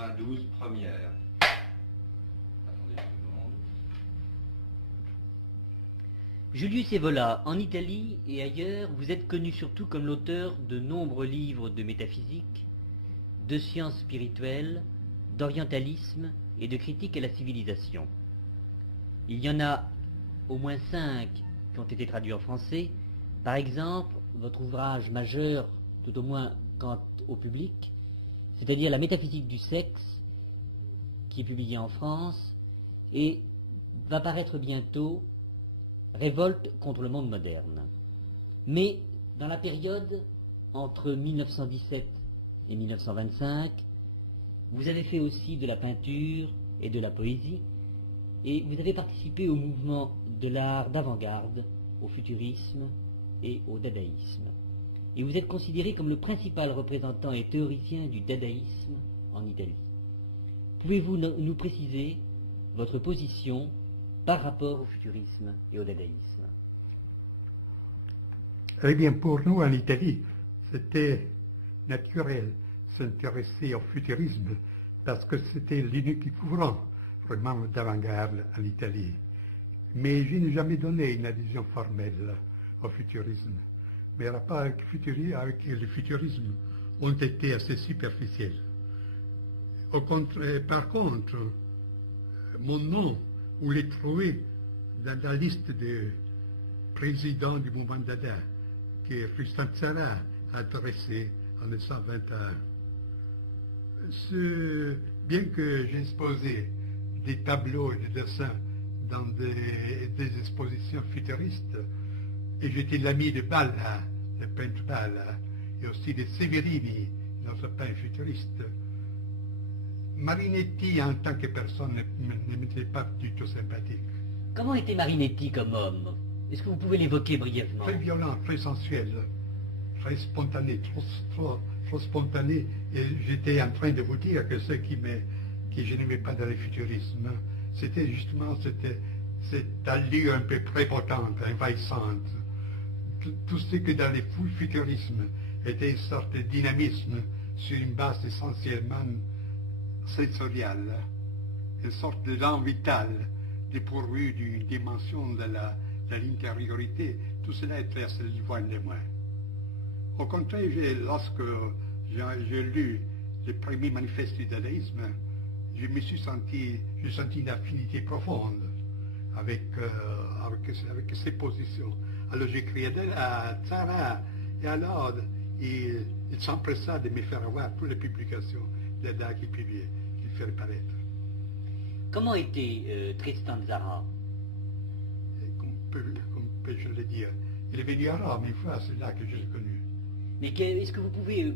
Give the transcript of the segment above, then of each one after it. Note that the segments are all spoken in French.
92, première. Attendez une seconde. Julius Evola, en Italie et ailleurs, vous êtes connu surtout comme l'auteur de nombreux livres de métaphysique, de sciences spirituelles, d'orientalisme et de critique à la civilisation. Il y en a au moins 5 qui ont été traduits en français. Par exemple, votre ouvrage majeur, tout au moins quant au public, c'est-à-dire La métaphysique du sexe, qui est publié en France, et va paraître bientôt Révolte contre le monde moderne. Mais dans la période entre 1917 et 1925, vous avez fait aussi de la peinture et de la poésie, et vous avez participé au mouvement de l'art d'avant-garde, au futurisme et au dadaïsme. Et vous êtes considéré comme le principal représentant et théoricien du dadaïsme en Italie. Pouvez-vous nous préciser votre position par rapport au futurisme et au dadaïsme? Eh bien, pour nous en Italie, c'était naturel s'intéresser au futurisme parce que c'était l'unique courant vraiment d'avant-garde en Italie. Mais je n'ai jamais donné une adhésion formelle au futurisme. Mes rapports avec le futurisme ont été assez superficiels. Par contre, mon nom, vous l'avez trouvé dans la liste des présidents du mouvement Dada que Tristan Tzara a dressé en 1921. Bien que j'ai exposé des tableaux et des dessins dans des expositions futuristes, et j'étais l'ami de Balla, le peintre Balla, et aussi de Severini, notre peintre futuriste, Marinetti en tant que personne ne m'était pas du tout sympathique. Comment était Marinetti comme homme? Est-ce que vous pouvez l'évoquer brièvement? Très violent, très sensuel, très spontané, trop spontané. Et j'étais en train de vous dire que ce que je n'aimais pas dans le futurisme, c'était justement cette allure un peu prépotente, envahissante. Tout ce que dans le futurisme était une sorte de dynamisme sur une base essentiellement sensoriale, une sorte d'élan vital dépourvu d'une dimension de l'intériorité, tout cela est très loin de moi. Au contraire, lorsque j'ai lu le premier manifeste du dadaïsme, j'ai senti une affinité profonde avec ces positions. Alors j'écris à Tzara, et alors il s'empressa de me faire avoir toutes les publications d'Ada qu'il publiait, qu'il fait paraître. Comment était Tristan Tzara? Comme je le dire, il est venu à Rome une fois, c'est là que je l'ai connu. Mais est-ce que vous pouvez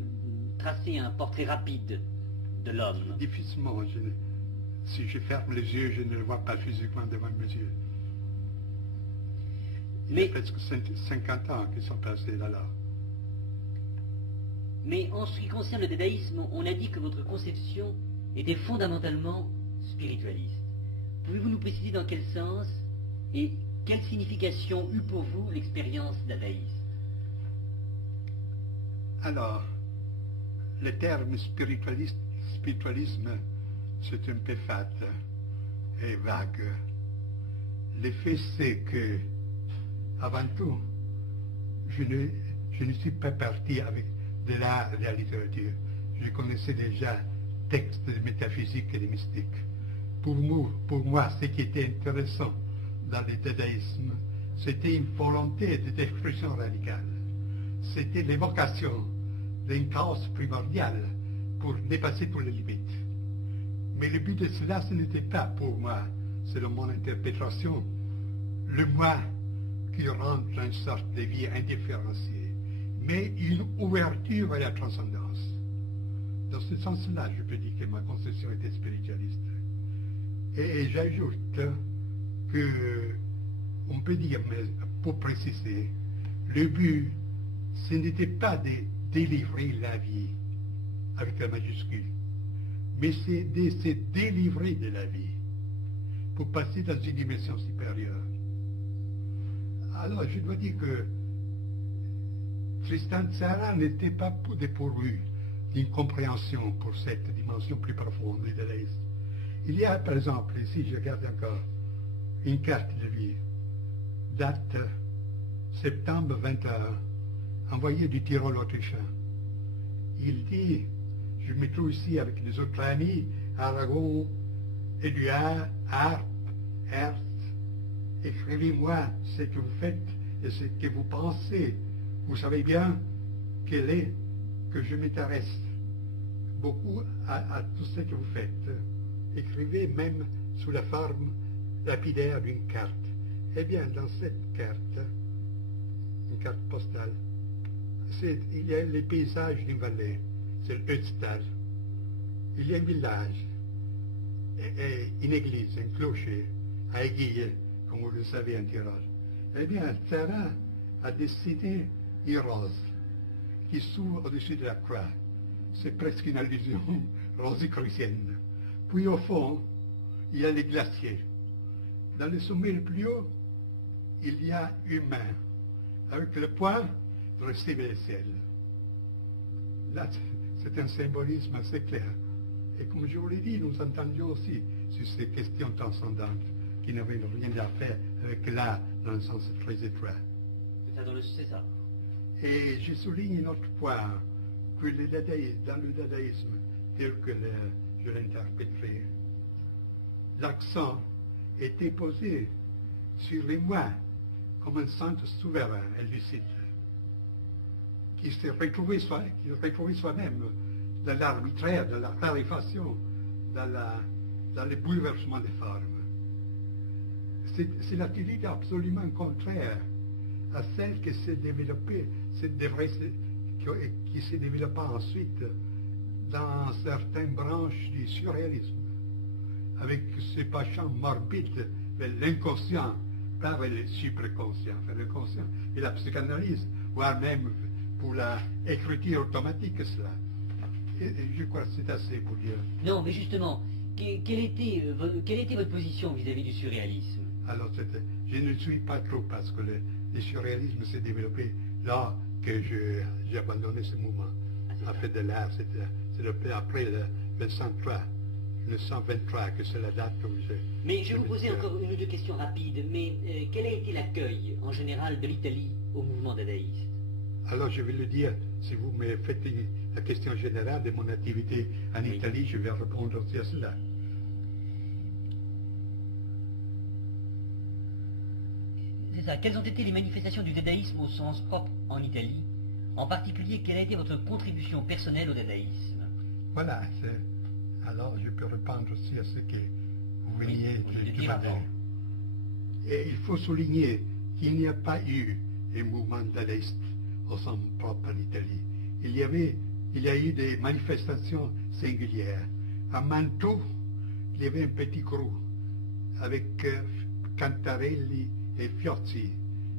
tracer un portrait rapide de l'homme? Difficilement. Si je ferme les yeux, je ne le vois pas physiquement devant mes yeux. Il y a presque 50 ans qu'ils sont passés là. Mais en ce qui concerne le dadaïsme, on a dit que votre conception était fondamentalement spiritualiste. Pouvez-vous nous préciser dans quel sens et quelle signification eut pour vous l'expérience dadaïste? Alors, le terme spiritualisme, c'est un peu fat et vague. Le fait, c'est que, avant tout, je ne suis pas parti avec de l'art et de la littérature. Je connaissais déjà textes de métaphysique et de mystique. Pour moi, ce qui était intéressant dans le dadaïsme, c'était une volonté d'expression radicale. C'était l'évocation d'un chaos primordial pour dépasser toutes les limites. Mais le but de cela, ce n'était pas pour moi, selon mon interprétation, le moi qui rentre dans une sorte de vie indifférenciée, mais une ouverture à la transcendance. Dans ce sens-là, je peux dire que ma conception était spiritualiste. Et j'ajoute que, on peut dire, mais pour préciser, le but, ce n'était pas de délivrer la vie avec la majuscule, mais c'est de se délivrer de la vie pour passer dans une dimension supérieure. Alors, je dois dire que Tristan Tzara n'était pas dépourvu d'une compréhension pour cette dimension plus profonde du dadaïsme. Il y a, par exemple, ici, je regarde encore, une carte de vie, date septembre 21, envoyée du Tyrol autrichien. Il dit, je me trouve ici avec des autres amis, Aragon, Édouard, Harpe, Hertz, écrivez-moi ce que vous faites et ce que vous pensez. Vous savez bien que je m'intéresse beaucoup à tout ce que vous faites. Écrivez même sous la forme lapidaire d'une carte. Eh bien, dans cette carte, une carte postale, il y a les paysages d'une vallée, c'est le Ötztal. Il y a un village, et une église, un clocher, à Aiguille, comme vous le savez en Tyrol. Eh bien, Sarah a dessiné une rose qui s'ouvre au-dessus de la croix. C'est presque une allusion rosicrucienne. Puis au fond, il y a les glaciers. Dans le sommet le plus haut, il y a une main, avec le poing dressé vers le ciel. Là, c'est un symbolisme assez clair. Et comme je vous l'ai dit, nous entendions aussi sur ces questions transcendantes qui n'avaient rien à faire avec l'art dans le sens très étroit. C'est ça. Et je souligne un autre point, que dans le dadaïsme, tel que je l'interpréterai, l'accent était posé sur les moi comme un centre souverain et lucide, qui se retrouvait soi-même dans l'arbitraire, dans la raréfaction, dans le bouleversement des formes. C'est l'attitude absolument contraire à celle qui s'est développée, qui s'est développée ensuite dans certaines branches du surréalisme, avec ce penchant morbide vers l'inconscient, pas vers le supraconscient, vers l'inconscient et la psychanalyse, voire même pour l'écriture automatique, cela. Et je crois que c'est assez pour dire. Non, mais justement, quelle était votre position vis-à-vis du surréalisme? Alors, je ne suis pas trop, parce que le surréalisme s'est développé là que j'ai abandonné ce mouvement. En fait, de l'art, c'est après le 1923, que c'est la date où j'ai... Mais je vais vous poser encore une ou deux questions rapides. Mais quel a été l'accueil, en général, de l'Italie au mouvement dadaïste? Alors, je vais le dire, si vous me faites la question générale de mon activité en Italie, je vais répondre aussi à cela. C'est ça. Quelles ont été les manifestations du dadaïsme au sens propre en Italie? En particulier, quelle a été votre contribution personnelle au dadaïsme? Voilà, alors je peux répondre aussi à ce que vous veniez de dire avant. Et il faut souligner qu'il n'y a pas eu un mouvement dadaïste au sens propre en Italie. Il y a eu des manifestations singulières. À Mantoue, il y avait un petit groupe avec Cantarelli et Fiozzi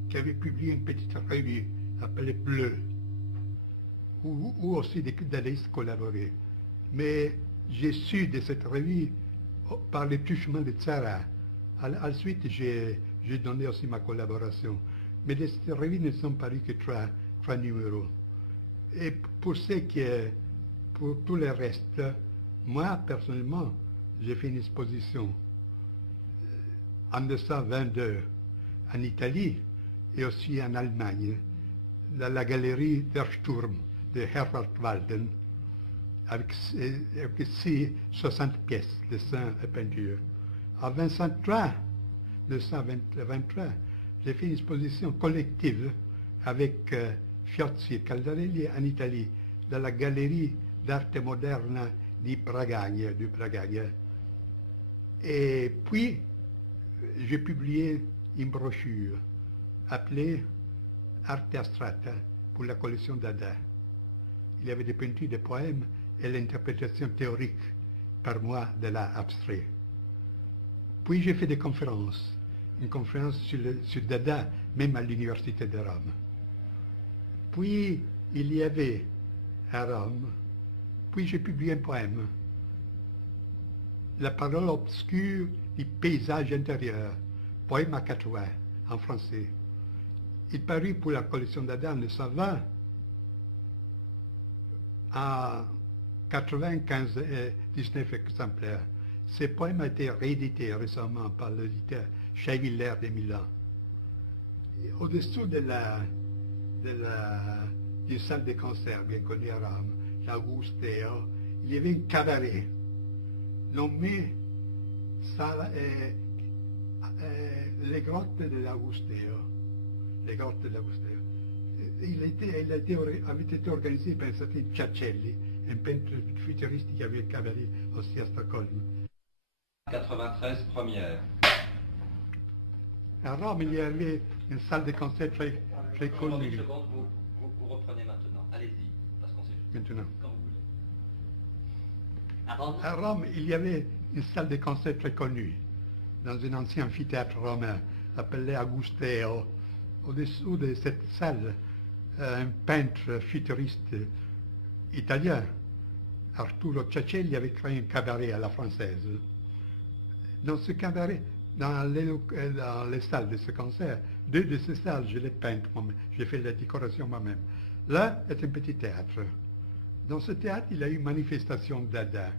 qui avaient publié une petite revue appelée Bleu, où aussi des dadaïstes collaboraient. Mais j'ai su de cette revue par le truchement de Tzara. Ensuite, j'ai donné aussi ma collaboration. Mais de cette revue ne sont parus que trois numéros. Et pour tout le reste, moi, personnellement, j'ai fait une exposition en 1922 en Italie et aussi en Allemagne, dans la galerie Der Sturm de Herbert Walden, avec 60 pièces, dessins et peintures. En 1923, j'ai fait une exposition collective avec Fiozzi et Caldarelli en Italie, dans la galerie d'arte moderne du Bragagna. Et puis, j'ai publié une brochure appelée Arte Astrata pour la collection Dada. Il y avait des peintures, des poèmes et l'interprétation théorique par moi de l'art abstrait. Puis j'ai fait des conférences, une conférence sur Dada, même à l'Université de Rome. Puis il y avait à Rome, puis j'ai publié un poème, La parole obscure du paysage intérieur, poème à 4 voix, en français. Il parut pour la collection Dada en 1920. 95 et 19 exemplaires. Ces poèmes ont été réédités récemment par l'éditeur Cheiviller de Milan. Au-dessous d'une salle de concert bien connue à Rome, l'Augusteo, il y avait un cabaret nommé les grottes de l'Augusteo. Les grottes de l'Augusteo. Avait été organisé par un certain Ciacelli, un peintre futuriste qui avait un cabaret aussi à Stockholm. 93 première. À Rome, il y avait une salle de concert très Attendez une connue. seconde, vous reprenez maintenant. Allez-y, parce qu'on s'est Maintenant. quand vous voulez. À Rome, À Rome, il y avait une salle de concert très connue, dans un ancien amphithéâtre romain, appelé Augusteo. Au-dessous de cette salle, un peintre futuriste italien, Arturo Ciacelli, avait créé un cabaret à la française. Dans ce cabaret, dans les salles de ce concert, deux de ces salles, je les peintes moi-même, j'ai fait la décoration moi-même. Là est un petit théâtre. Dans ce théâtre, il y a eu une manifestation dada,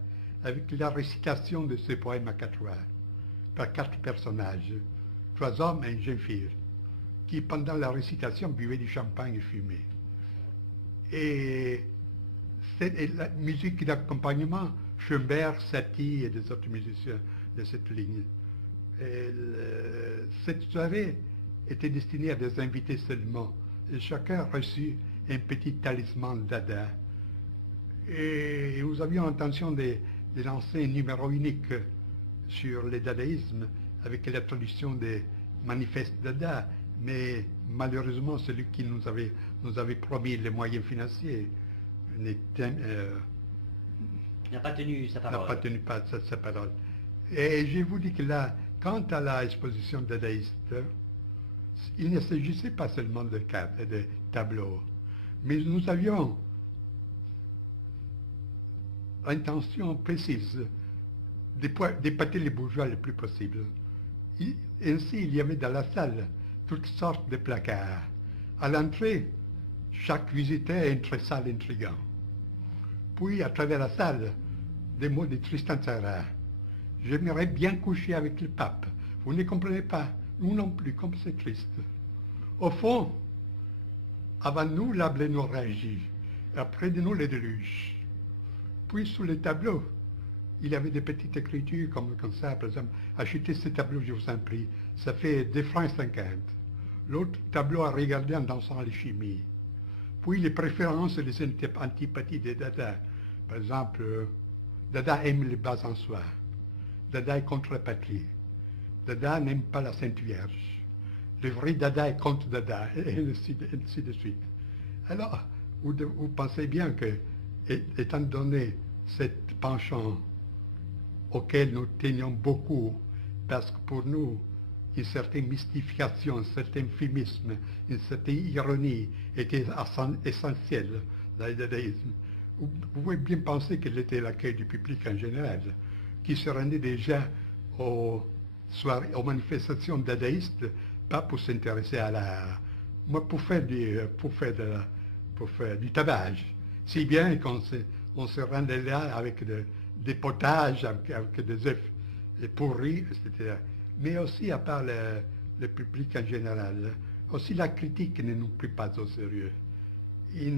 avec la récitation de ce poème à 4 voix, par 4 personnages, 3 hommes et une jeune fille, qui pendant la récitation buvaient du champagne et fumaient. Et la musique d'accompagnement, Schoenberg, Satie et des autres musiciens de cette ligne. Cette soirée était destinée à des invités seulement, et chacun reçut un petit talisman dada. Et nous avions l'intention de lancer un numéro unique sur le dadaïsme avec la traduction des manifestes dada, mais malheureusement celui qui nous avait promis les moyens financiers n'a pas tenu sa n'a parole. pas tenu pas sa parole. Et je vous dis que là, quant à l'exposition dadaïste, il ne s'agissait pas seulement de cartes et de tableaux, mais nous avions l'intention précise d'épater les bourgeois le plus possible. Ainsi, il y avait dans la salle toutes sortes de placards. À l'entrée, chaque visiteur entre salle intrigant. Puis, à travers la salle, des mots de Tristan Tzara. J'aimerais bien coucher avec le pape. Vous ne comprenez pas, nous non plus, comme c'est triste. Au fond, avant nous, la blénorragie, après de nous, les déluges. Puis, sous les tableaux, il y avait des petites écritures comme ça, par exemple, achetez ce tableau, je vous en prie, ça fait 2 francs 50. L'autre tableau à regarder en dansant les chimies. Puis les préférences et les antipathies des Dada. Par exemple, Dada aime les bas en soie. Dada est contre la patrie. Dada n'aime pas la Sainte Vierge. Le vrai Dada est contre Dada, et ainsi de suite. Alors, vous pensez bien que, étant donné cet penchant auquel nous tenions beaucoup, parce que pour nous, une certaine mystification, un certain euphémisme, une certaine ironie était essentielle dans le dadaïsme. Vous pouvez bien penser qu'elle était l'accueil du public en général, qui se rendait déjà aux manifestations dadaïstes, pas pour s'intéresser à l'art, mais pour faire du tabac. Si bien qu'on se rendait là avec des potages, avec des œufs pourris, etc. Mais aussi, à part le public en général, aussi la critique ne nous prit pas au sérieux. Il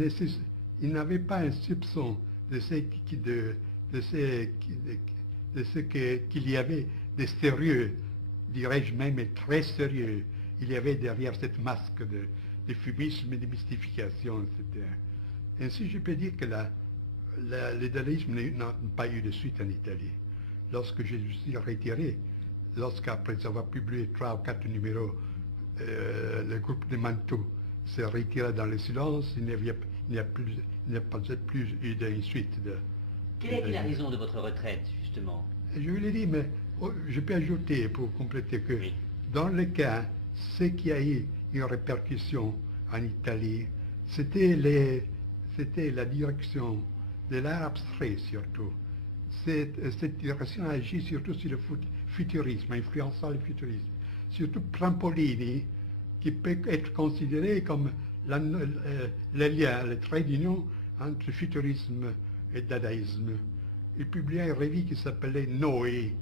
n'avait pas un soupçon de ce qu'il y avait de sérieux, dirais-je même très sérieux. Il y avait derrière cette masque de fumisme et de mystification, etc. Ainsi, je peux dire que le dadaïsme n'a pas eu de suite en Italie. Lorsque je suis retiré, lorsqu'après avoir publié 3 ou 4 numéros, le groupe de Mantoue s'est retiré dans le silence, il n'y a pas plus eu d'une suite. Quelle a été la raison de votre retraite, justement? Je vous l'ai dit, mais je peux ajouter pour compléter que oui. Dans le cas, ce qui a eu une répercussion en Italie, c'était la direction de l'art abstrait surtout. Cette direction a agi surtout sur le futurisme, influençant le futurisme. Surtout Prampolini, qui peut être considéré comme le lien, le trait d'union entre futurisme et dadaïsme. Il publia une revue qui s'appelait Noé,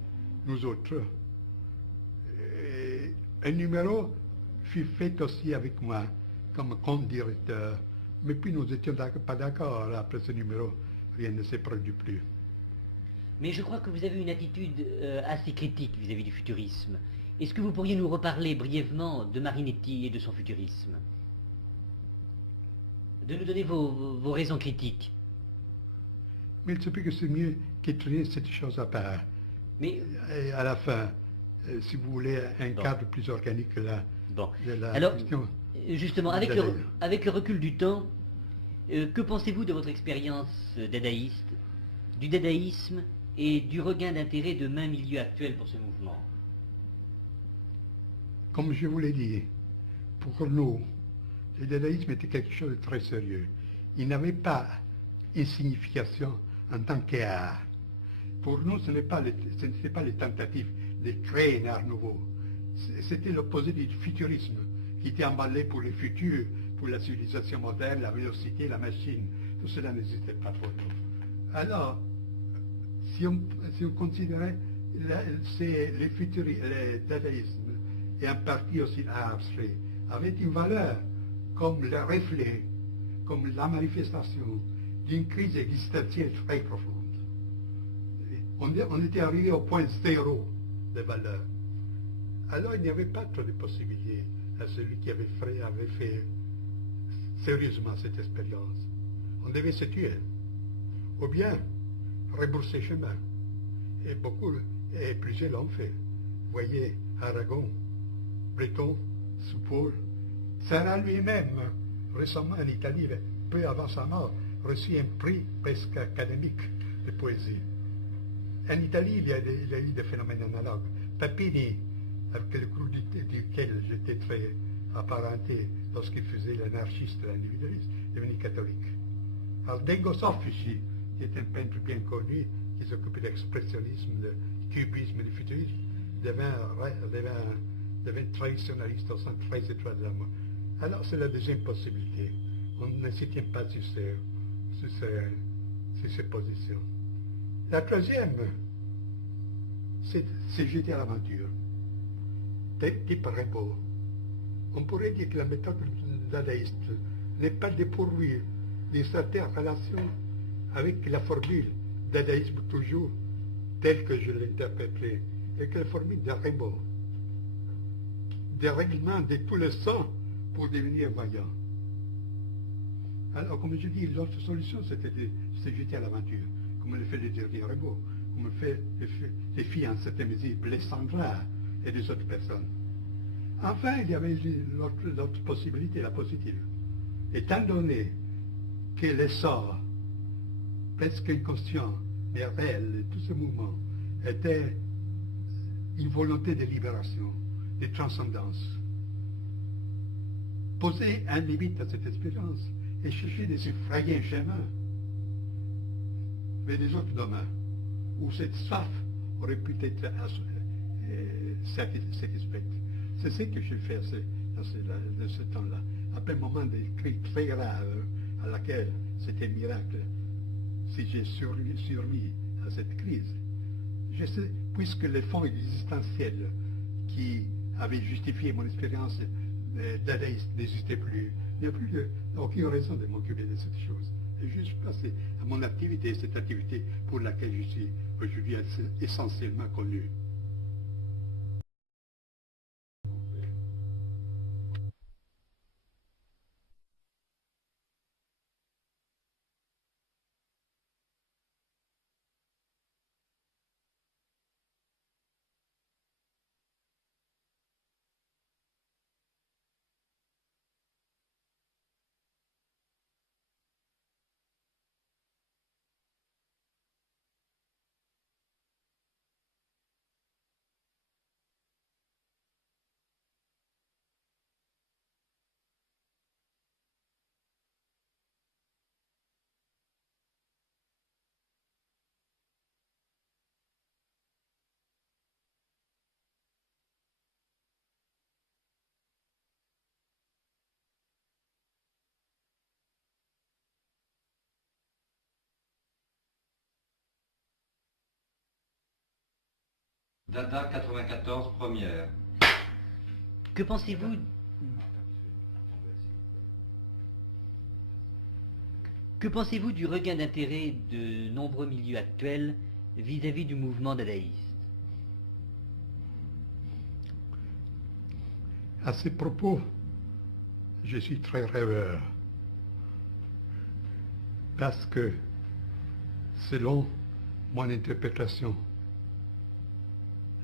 nous autres. Et un numéro fut fait aussi avec moi comme compte directeur. Mais puis nous n'étions pas d'accord. Après ce numéro, rien ne s'est produit plus. Mais je crois que vous avez une attitude assez critique vis-à-vis du futurisme. Est-ce que vous pourriez nous reparler brièvement de Marinetti et de son futurisme? De nous donner vos raisons critiques. Mais il se peut que c'est mieux qu'étudier cette chose à part. Mais Et à la fin, si vous voulez un cadre plus organique que là, bon. de la Alors, question justement, du avec dadaïsme. le recul du temps, que pensez-vous de votre expérience dadaïste, du dadaïsme et du regain d'intérêt de main milieu actuel pour ce mouvement? Comme je vous l'ai dit, pour nous, le dadaïsme était quelque chose de très sérieux. Il n'avait pas une signification en tant qu'art. Pour nous, ce n'était pas les tentatives de créer un art nouveau. C'était l'opposé du futurisme, qui était emballé pour le futur, pour la civilisation moderne, la vélocité, la machine. Tout cela n'existait pas pour nous. Alors, si on considérait le dadaïsme, et en partie aussi l'art abstrait, avait une valeur comme le reflet, comme la manifestation d'une crise existentielle très profonde. On était arrivé au point zéro de valeur. Alors il n'y avait pas trop de possibilités à celui qui avait fait sérieusement cette expérience. On devait se tuer, ou bien rebrousser chemin. Et plusieurs l'ont fait. Vous voyez, Aragon, Breton, Soupaul, Sarah lui-même, récemment en Italie, peu avant sa mort, reçut un prix presque académique de poésie. En Italie, il y a eu des phénomènes analogues. Papini, avec le groupe duquel j'étais très apparenté lorsqu'il faisait l'anarchiste et l'individualiste, devenu catholique. Aldengo Soffici, qui est un peintre bien connu, qui s'occupait de l'expressionnisme, du cubisme et du futurisme, devint traditionnaliste au sens très étroit de la mort. Alors c'est la deuxième possibilité. On ne se tient pas sur ces positions. La troisième, c'est jeter à l'aventure. Type Rimbaud. On pourrait dire que la méthode dadaïste n'est pas dépourvue d'une certaine relation avec la formule dadaïsme toujours, telle que je l'interprétais, avec la formule de Rimbaud. Des règlements de tous les sens pour devenir voyant. Alors, comme je dis, l'autre solution, c'était de se jeter à l'aventure, comme le fait le dernier Rimbaud, comme le fait les filles en certaines mesure, Blessandra et des autres personnes. Enfin, il y avait l'autre possibilité, la positive. Étant donné que l'essor, presque inconscient, mais réel, de tout ce mouvement, était une volonté de libération, de transcendance. Poser un limite à cette expérience et chercher de se frayer un chemin vers des autres domaines, où cette soif aurait pu être satisfaite. C'est ce que je fais dans ce temps-là. Après un moment de crise très grave à laquelle c'était un miracle, si j'ai survécu à cette crise, je sais, puisque les fonds existentiels qui avaient justifié mon expérience dadaïste n'existaient plus, il n'y a plus aucune raison de m'occuper de cette chose. Et je suis passé à mon activité, cette activité pour laquelle je suis aujourd'hui essentiellement connu. Data 94 première. Que pensez-vous du regain d'intérêt de nombreux milieux actuels vis-à-vis du mouvement dadaïste? À ces propos, je suis très rêveur. Parce que, selon mon interprétation,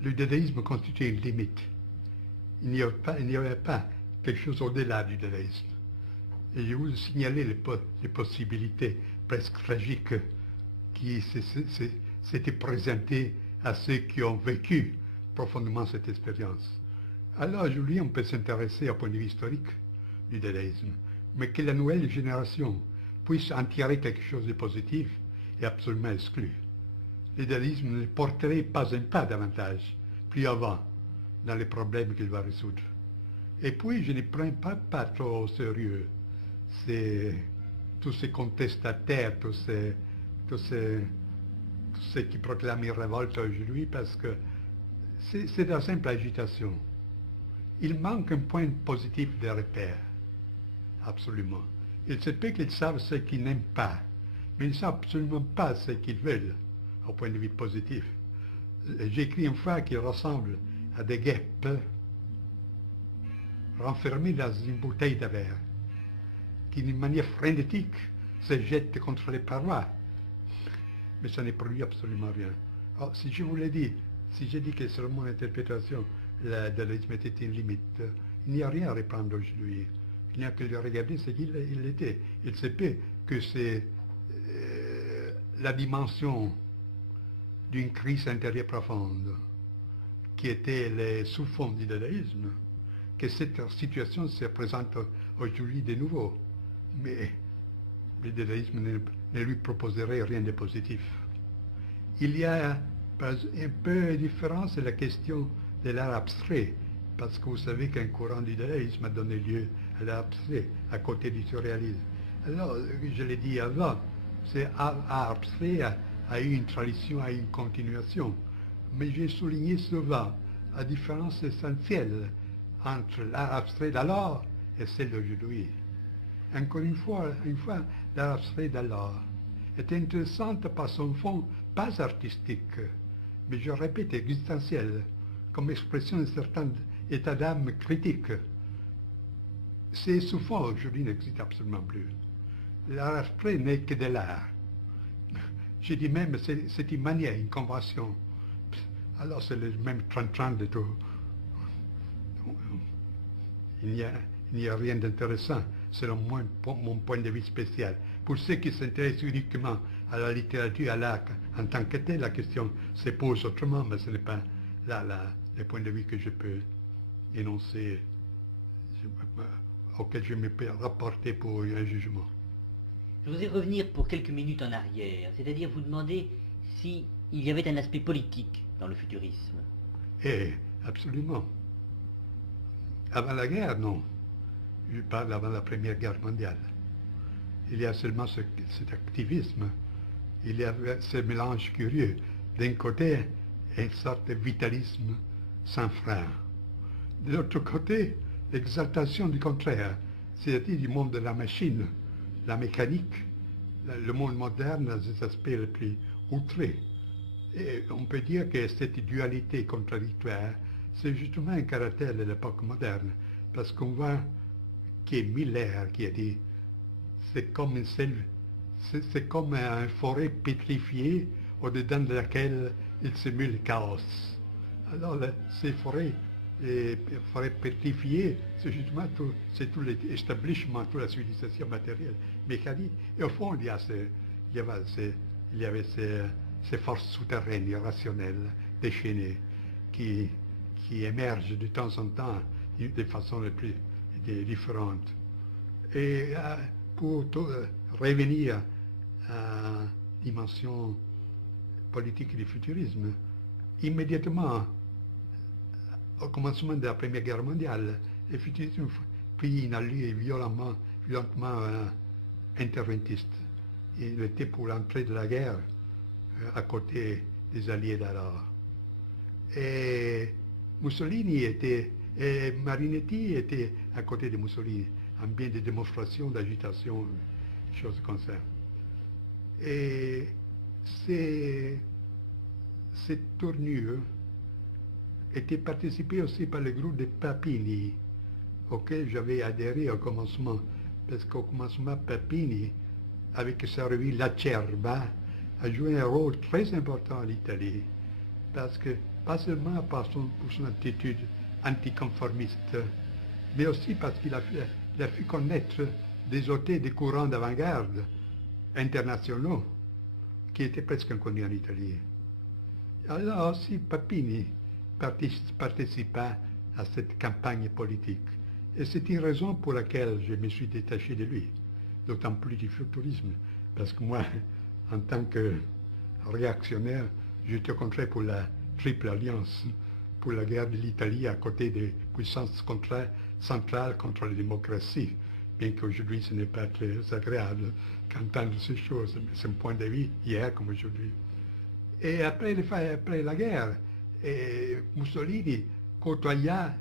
le dadaïsme constitue une limite. Il n'y avait pas quelque chose au-delà du dadaïsme. Et je vous signaler les possibilités presque tragiques qui s'étaient présentées à ceux qui ont vécu profondément cette expérience. Alors aujourd'hui, on peut s'intéresser au point de vue historique du dadaïsme, mais que la nouvelle génération puisse en tirer quelque chose de positif est absolument exclu. Le dadaïsme ne porterait pas un pas davantage, plus avant, dans les problèmes qu'il va résoudre. Et puis, je ne prends pas trop au sérieux tous ces contestataires, tous ceux qui proclament une révolte aujourd'hui, parce que c'est de la simple agitation. Il manque un point positif de repère, absolument. Il se peut qu'ils savent ce qu'ils n'aiment pas, mais ils ne savent absolument pas ce qu'ils veulent, au point de vue positif. J'ai écrit une fois qu'ils ressemblent à des guêpes renfermées dans une bouteille de verre, qui d'une manière frénétique se jettent contre les parois. Mais ça ne produit absolument rien. Alors, si je vous l'ai dit, si j'ai dit que selon mon interprétation, le dadaïsme était une limite, il n'y a rien à reprendre aujourd'hui. Il n'y a que de regarder ce qu'il était. Il se peut que c'est la dimension d'une crise intérieure profonde qui était le sous-fond du dadaïsme, que cette situation se présente aujourd'hui de nouveau. Mais le dadaïsme ne lui proposerait rien de positif. Il y a un peu de différence sur la question de l'art abstrait, parce que vous savez qu'un courant du dadaïsme a donné lieu à l'art abstrait, à côté du surréalisme. Alors, je l'ai dit avant, c'est art abstrait a eu une tradition, a eu une continuation. Mais j'ai souligné souvent la différence essentielle entre l'art abstrait d'alors et celle d'aujourd'hui. Encore une fois, l'art abstrait d'alors est intéressante par son fond, pas artistique, mais je répète, existentiel, comme expression d'un certain état d'âme critique. Ces sous-fonds aujourd'hui n'existent absolument plus. L'art abstrait n'est que de l'art. Je dis même, c'est une manière, une convention. Alors c'est le même tran-tran de tout. Il n'y a rien d'intéressant, selon mon point de vue spécial. Pour ceux qui s'intéressent uniquement à la littérature, à l'art en tant que tel, la question se pose autrement, mais ce n'est pas là le point de vue que je peux énoncer, auquel je me peux rapporter pour un jugement. Je voudrais revenir pour quelques minutes en arrière, c'est-à-dire vous demander s'il y avait un aspect politique dans le futurisme. Eh, absolument. Avant la guerre, non. Je parle avant la Première Guerre mondiale. Il y a seulement cet activisme. Il y a ce mélange curieux. D'un côté, une sorte de vitalisme sans frein. De l'autre côté, l'exaltation du contraire, c'est-à-dire du monde de la machine, la mécanique, le monde moderne dans ses aspects les plus outrés. Et on peut dire que cette dualité contradictoire, c'est justement un caractère de l'époque moderne, parce qu'on voit qu'il y a Miller qui a dit c'est comme une forêt pétrifiée au-dedans de laquelle il simule le chaos. Alors ces forêts pétrifiées, c'est justement tout l'établissement, toute la civilisation matérielle, mécanique. Et au fond, il y avait ces forces souterraines, irrationnelles, déchaînées, qui émergent de temps en temps de façon les plus différentes. Et pour revenir à la dimension politique du futurisme, immédiatement, au commencement de la Première Guerre mondiale, le futurisme prit une allure violemment interventiste. Il était pour l'entrée de la guerre à côté des alliés d'alors. Et Mussolini était, et Marinetti était à côté de Mussolini, en bien des démonstrations d'agitation, choses comme ça. Et cette tournure était participée aussi par le groupe de Papini, auquel j'avais adhéré au commencement, parce qu'au commencement, Papini, avec sa revue La Cerba, a joué un rôle très important en Italie, parce que, pas seulement pour son attitude anticonformiste, mais aussi parce qu'il a fait connaître des auteurs des courants d'avant-garde internationaux qui étaient presque inconnus en Italie. Alors aussi Papini participa à cette campagne politique. Et c'est une raison pour laquelle je me suis détaché de lui, d'autant plus du futurisme, parce que moi, en tant que réactionnaire, j'étais au contraire pour la Triple Alliance, pour la guerre de l'Italie à côté des puissances centrales contre la démocratie, bien qu'aujourd'hui ce n'est pas très agréable qu'entendre ces choses, mais c'est un point de vue hier comme aujourd'hui. Et après la guerre, Mussolini côtoya,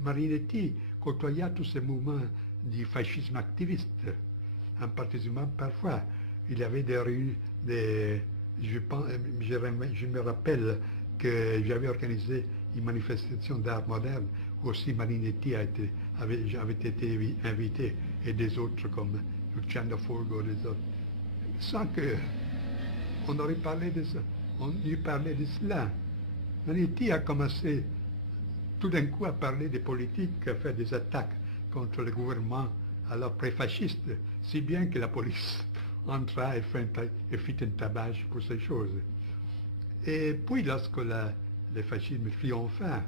Marinetti côtoya tous ces mouvements du fascisme activiste, en participant parfois. Il y avait je me rappelle que j'avais organisé une manifestation d'art moderne où aussi Marinetti avait été invité, et des autres comme Luciano Fulgo, des autres. Sans qu'on aurait parlé de ça. On lui parlait de cela. Marinetti a commencé tout d'un coup à parler des politiques, à faire des attaques contre le gouvernement alors pré-fasciste, si bien que la police entra et fit un tabac pour ces choses. Et puis lorsque le fascisme triompha,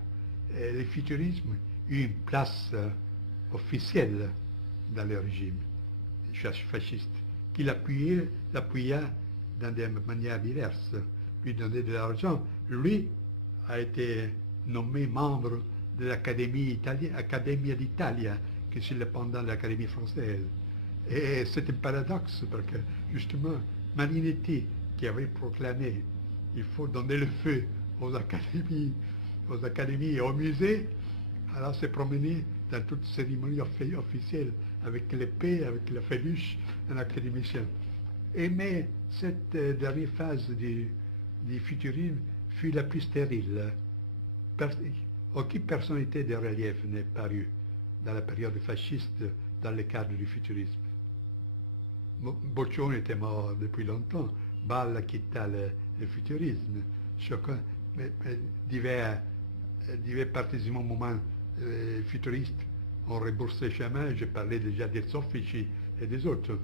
le futurisme eut une place officielle dans le régime fasciste, qu'il l'appuya dans des manières diverses, lui donnait de l'argent. Lui a été nommé membre de l'Accademia d'Italia, qui est le pendant de l'Académie française. Et c'est un paradoxe, parce que justement, Marinetti, qui avait proclamé il faut donner le feu aux académies et aux musées, alors s'est promené dans toute cérémonie officielle avec l'épée, avec la féluche, un académicien. Mais cette dernière phase du futurisme fut la plus stérile. Aucune personnalité de relief n'est parue dans la période fasciste dans le cadre du futurisme. Boccioni était mort depuis longtemps, Balla quitta le futurisme. Chacun, divers partis du mouvement futuriste ont rebroussé chemin. Je parlais déjà des Soffici et des autres.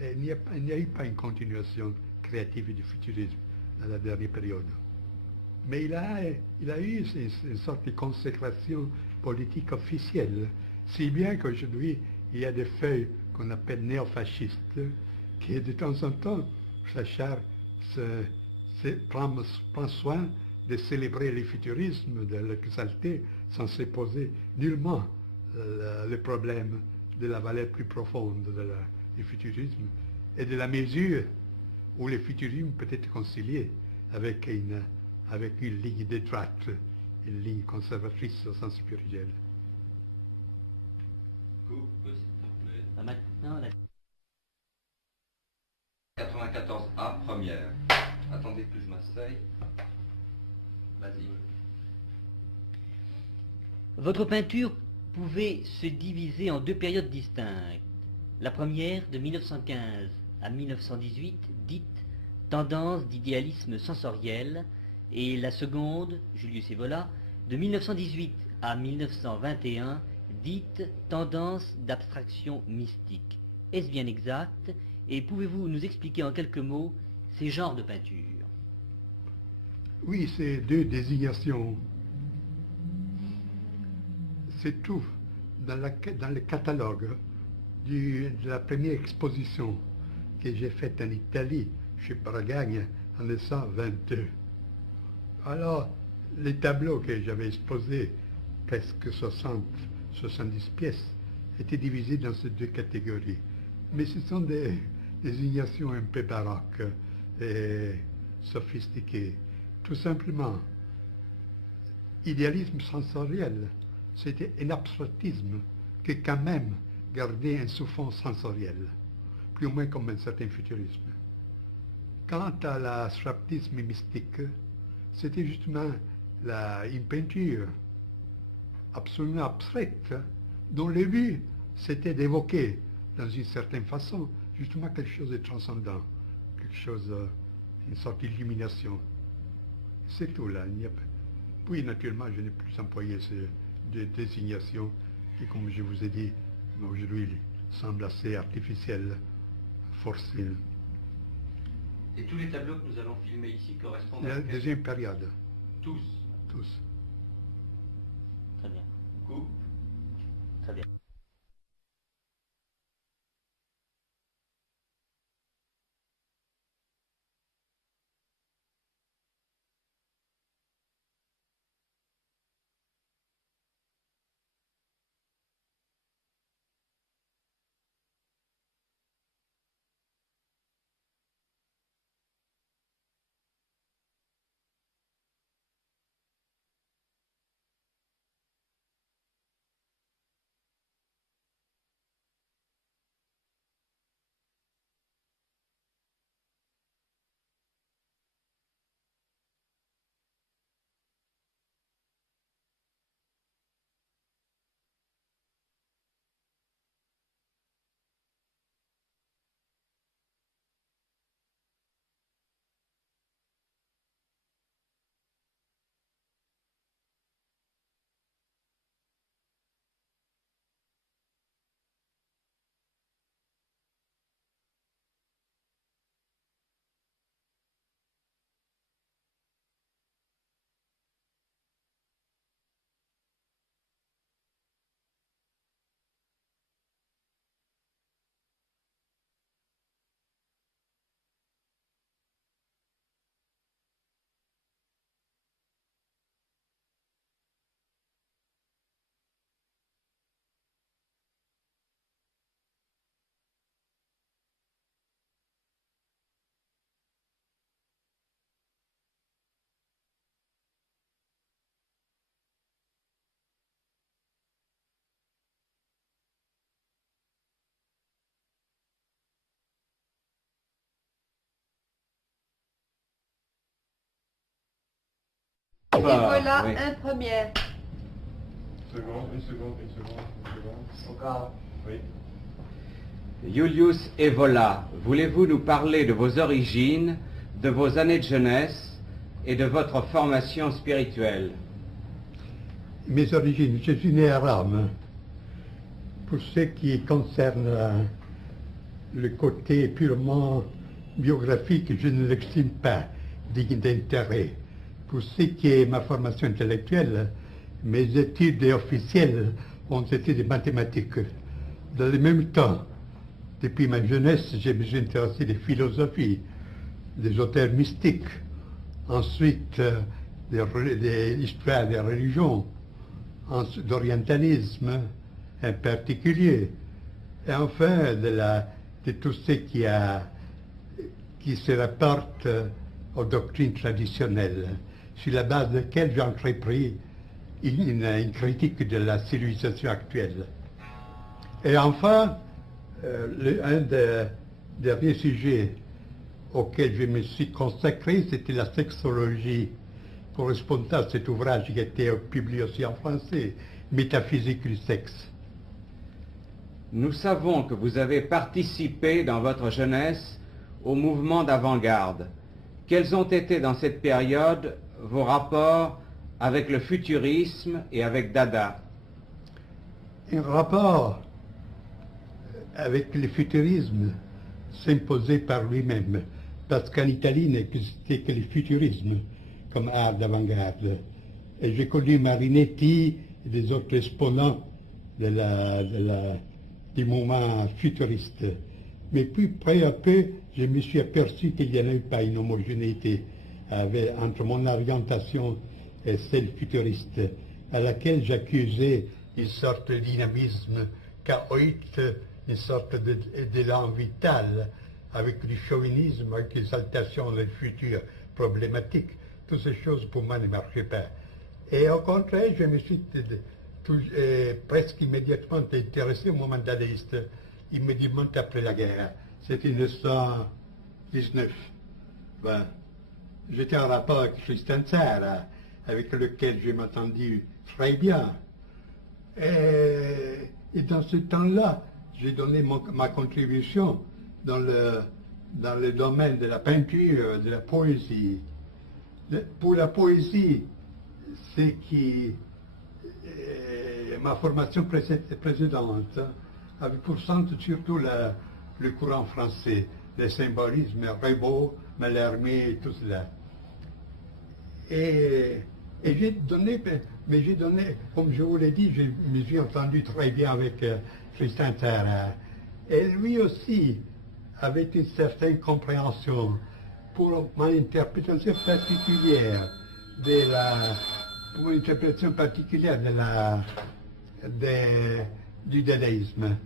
Et il n'y a eu pas une continuation créative du futurisme dans la dernière période. Mais il a eu une sorte de consécration politique officielle, si bien qu'aujourd'hui, il y a des feuilles qu'on appelle néofascistes, qui de temps en temps prend soin de célébrer le futurisme, de l'exalter, sans se poser nullement le problème de la valeur plus profonde du futurisme et de la mesure où le futurisme peut être concilié avec une ligne de droite, une ligne conservatrice au sens spirituel. Coupe, s'il te plaît. Maintenant, 94A, première. Attendez que je m'asseye. Vas-y. votre peinture pouvait se diviser en deux périodes distinctes. La première, de 1915 à 1918, dite tendance d'idéalisme sensoriel, et la seconde, Julius Evola, de 1918 à 1921, dite tendance d'abstraction mystique. Est-ce bien exact? Et pouvez-vous nous expliquer en quelques mots ces genres de peinture? Oui, c'est deux désignations. C'est tout. Dans le catalogue de la première exposition que j'ai faite en Italie, chez Bragagne, en 1922. Alors, les tableaux que j'avais exposés, presque 70 pièces, étaient divisés dans ces deux catégories. Mais ce sont des désignations un peu baroques et sophistiquées. Tout simplement, idéalisme sensoriel. C'était un abstractisme qui quand même gardait un souffle sensoriel, plus ou moins comme un certain futurisme. Quant à l'abstractisme mystique, c'était justement une peinture absolument abstraite, dont le but c'était d'évoquer, dans une certaine façon, justement quelque chose de transcendant, quelque chose, une sorte d'illumination. C'est tout là. Puis naturellement, je n'ai plus employé ces désignations qui, comme je vous ai dit, aujourd'hui semblent assez artificielles, forcées. Et tous les tableaux que nous allons filmer ici correspondent à La quelle- deuxième période, Tous. tous. Très bien. Coupe. Très bien. Et voilà oui. un premier. Une seconde. Encore. Oui. Julius Evola, voulez-vous nous parler de vos origines, de vos années de jeunesse et de votre formation spirituelle? Mes origines, je suis né à Rome. Pour ce qui concerne le côté purement biographique, je ne l'estime pas digne d'intérêt. Pour ce qui est ma formation intellectuelle, mes études officielles ont été des mathématiques. Dans le même temps, depuis ma jeunesse, je me suis intéressé des philosophies, des auteurs mystiques, ensuite de l'histoire des religions, d'orientalisme en particulier, et enfin de tout ce qui se rapporte aux doctrines traditionnelles, sur la base de laquelle j'ai entrepris une critique de la civilisation actuelle. Et enfin, un des derniers sujets auxquels je me suis consacré, c'était la sexologie, correspondant à cet ouvrage qui a été publié aussi en français, Métaphysique du sexe. Nous savons que vous avez participé dans votre jeunesse au mouvement d'avant-garde. Quels ont été dans cette période vos rapports avec le futurisme et avec Dada? Un rapport avec le futurisme s'imposait par lui-même, parce qu'en Italie n'existait que le futurisme comme art d'avant-garde. Et j'ai connu Marinetti et des autres exponents du mouvement futuriste. Mais puis, peu à peu, je me suis aperçu qu'il n'y en avait pas une homogénéité entre mon orientation et celle futuriste, à laquelle j'accusais une sorte de dynamisme chaotique, une sorte d'élan vital, avec du chauvinisme, avec l'exaltation du futur problématique. Toutes ces choses, pour moi, ne marchaient pas. Et au contraire, je me suis presque immédiatement intéressé au moment dadaïste, immédiatement après la guerre. C'était 1919. Ben, j'étais en rapport avec Tristan Tzara, avec lequel je m'entendis très bien. Et dans ce temps-là, j'ai donné ma contribution dans le domaine de la peinture, de la poésie. Pour la poésie, c'est qui ma formation précédente avait pour centre surtout le courant français, le symbolisme, Ribot, Mallarmé et tout cela. Et j'ai donné, comme je vous l'ai dit, je me suis entendu très bien avec Tristan Tzara. Et lui aussi avait une certaine compréhension pour mon interprétation particulière du dadaïsme.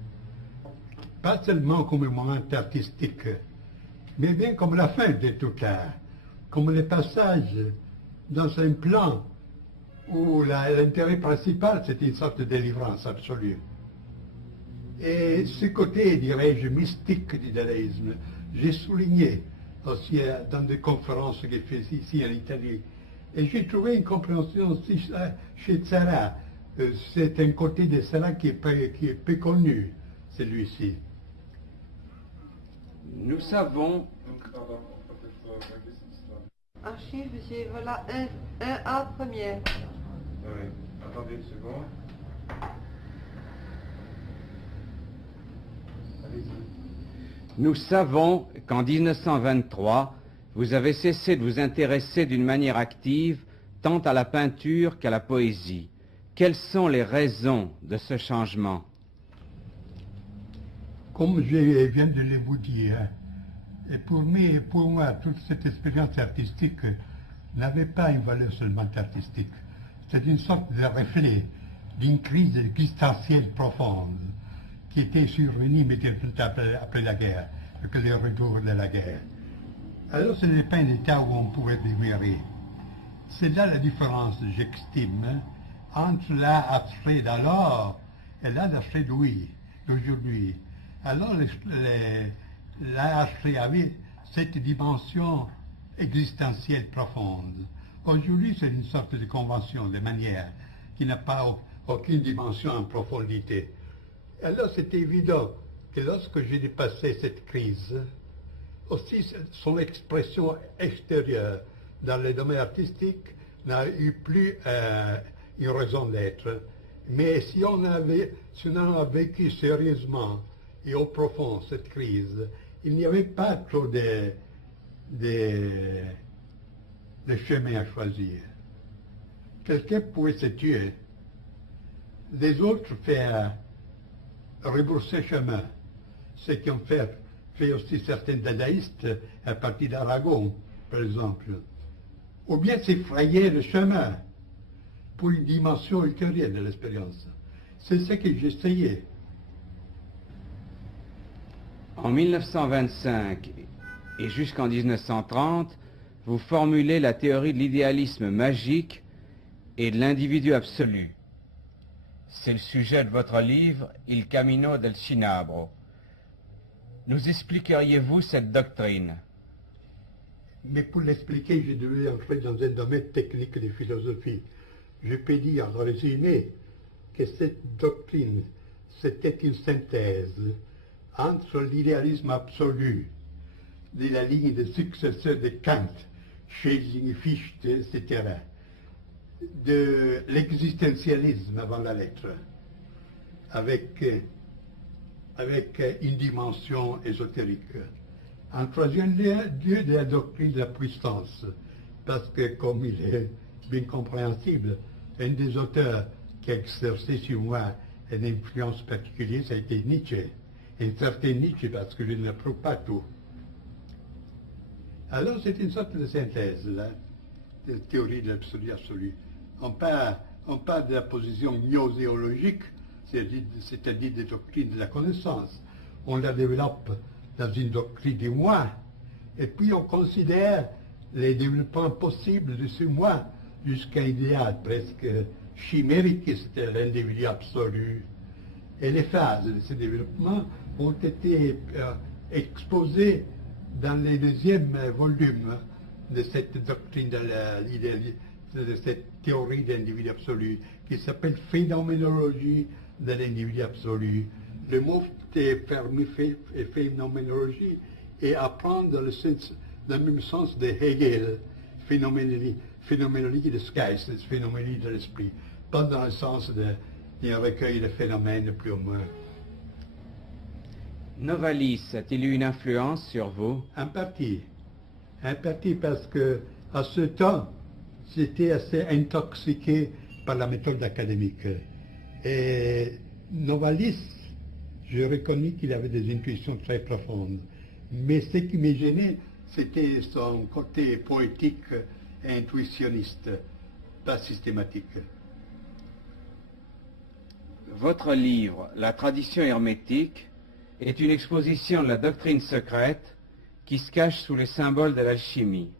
Pas seulement comme un moment artistique, mais bien comme la fin de tout cas, comme le passage dans un plan où l'intérêt principal, c'est une sorte de délivrance absolue. Et ce côté, dirais-je, mystique du dadaïsme, j'ai souligné aussi dans des conférences qu'il fait ici en Italie. Et j'ai trouvé une compréhension aussi chez Tzara. C'est un côté de Tzara qui est peu connu, celui-ci. Nous savons... Archive, monsieur, voilà, 1A première. Oui, attendez une seconde. Allez-y. Nous savons qu'en 1923, vous avez cessé de vous intéresser d'une manière active tant à la peinture qu'à la poésie. Quelles sont les raisons de ce changement? Comme je viens de le vous dire, et pour moi, toute cette expérience artistique n'avait pas une valeur seulement artistique. C'est une sorte de reflet d'une crise existentielle profonde qui était survenue immédiatement après la guerre, avec le retour de la guerre. Alors ce n'est pas un état où on pouvait demeurer. C'est là la différence, j'estime, entre l'art abstrait d'alors et l'art abstrait d'aujourd'hui. Alors l'art abstrait avait cette dimension existentielle profonde. Aujourd'hui, c'est une sorte de convention, de manière, qui n'a pas aucune dimension en profondité. Alors c'est évident que lorsque j'ai dépassé cette crise, aussi son expression extérieure dans le domaine artistique n'a eu plus une raison d'être. Mais si on a vécu sérieusement et au profond cette crise, il n'y avait pas trop de chemin à choisir. Quelqu'un pouvait se tuer, les autres faire rebrousser chemin, ce qui ont fait aussi certains dadaïstes à partir d'Aragon, par exemple. Ou bien s'effrayer le chemin pour une dimension ultérieure de l'expérience. C'est ce que j'essayais. En 1925 et jusqu'en 1930, vous formulez la théorie de l'idéalisme magique et de l'individu absolu. C'est le sujet de votre livre « Il Camino del Cinabro ». Nous expliqueriez-vous cette doctrine? Mais pour l'expliquer, je devais entrer dans un domaine technique de philosophie. Je peux dire en résumé que cette doctrine, c'était une synthèse entre l'idéalisme absolu de la ligne des successeurs de Kant, Schelling, Fichte, etc., de l'existentialisme avant la lettre, avec une dimension ésotérique. En troisième lieu, de la doctrine de la puissance, parce que, comme il est bien compréhensible, un des auteurs qui a exercé sur moi une influence particulière, ça a été Nietzsche. Un certain Nietzsche, parce que je ne l'approuve pas tout. Alors c'est une sorte de synthèse, là, de théorie de l'absolu absolu. On parle de la position gnoséologique, c'est-à-dire des doctrines de la connaissance. On la développe dans une doctrine du moi, et puis on considère les développements possibles de ce moi jusqu'à un idéal presque chimérique qui c'était l'individu absolu. Et les phases de ce développement ont été exposées dans le deuxième volume de cette doctrine de cette théorie d'individu absolu, qui s'appelle phénoménologie de l'individu absolu. Le mot est phénoménologie et apprendre dans le même sens de Hegel, phénoménologie des Geistes, phénoménologie de l'esprit, pas dans le sens d'un recueil de phénomènes plus ou moins. Novalis a-t-il eu une influence sur vous? En partie parce que à ce temps, j'étais assez intoxiqué par la méthode académique. Et Novalis, j'ai reconnu qu'il avait des intuitions très profondes. Mais ce qui me gênait, c'était son côté poétique et intuitionniste, pas systématique. Votre livre, La tradition hermétique, est une exposition de la doctrine secrète qui se cache sous les symboles de l'alchimie.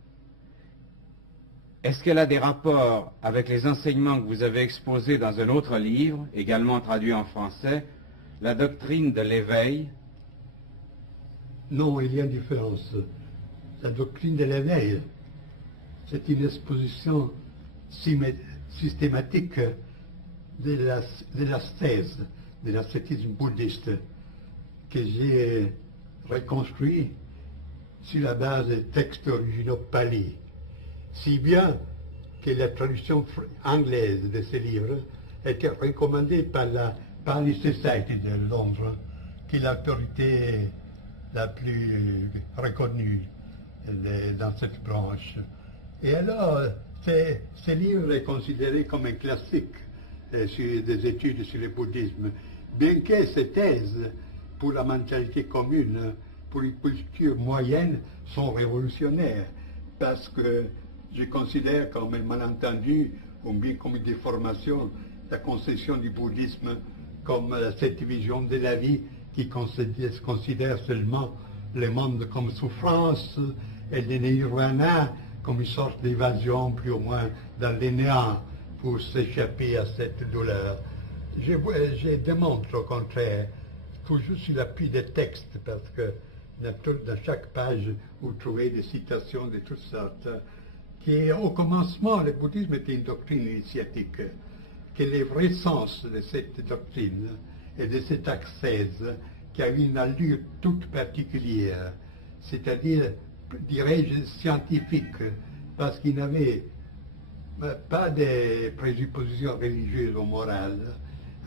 Est-ce qu'elle a des rapports avec les enseignements que vous avez exposés dans un autre livre, également traduit en français, La doctrine de l'éveil? Non, il y a une différence. La doctrine de l'éveil, c'est une exposition systématique de l'ascèse, de l'ascétisme bouddhiste, que j'ai reconstruit sur la base des textes originaux pali. Si bien que la traduction anglaise de ces livres était recommandée par la Pali Society de Londres, qui est l'autorité la plus reconnue dans cette branche. Et alors, ce livre est considéré comme un classique sur des études sur le bouddhisme, bien que ces thèses, pour la mentalité commune, pour une culture moyenne, sont révolutionnaires, parce que je considère comme un malentendu, ou bien comme une déformation, la conception du bouddhisme comme cette vision de la vie qui considère seulement le monde comme souffrance et le nirvana comme une sorte d'évasion plus ou moins dans le néant pour s'échapper à cette douleur. Je démontre au contraire, toujours sur l'appui des textes, parce que dans chaque page, vous trouvez des citations de toutes sortes, qu'au commencement, le bouddhisme était une doctrine initiatique, que le vrai sens de cette doctrine et de cette ascèse, qui a une allure toute particulière, c'est-à-dire, dirais-je, scientifique, parce qu'il n'avait pas de présuppositions religieuses ou morales,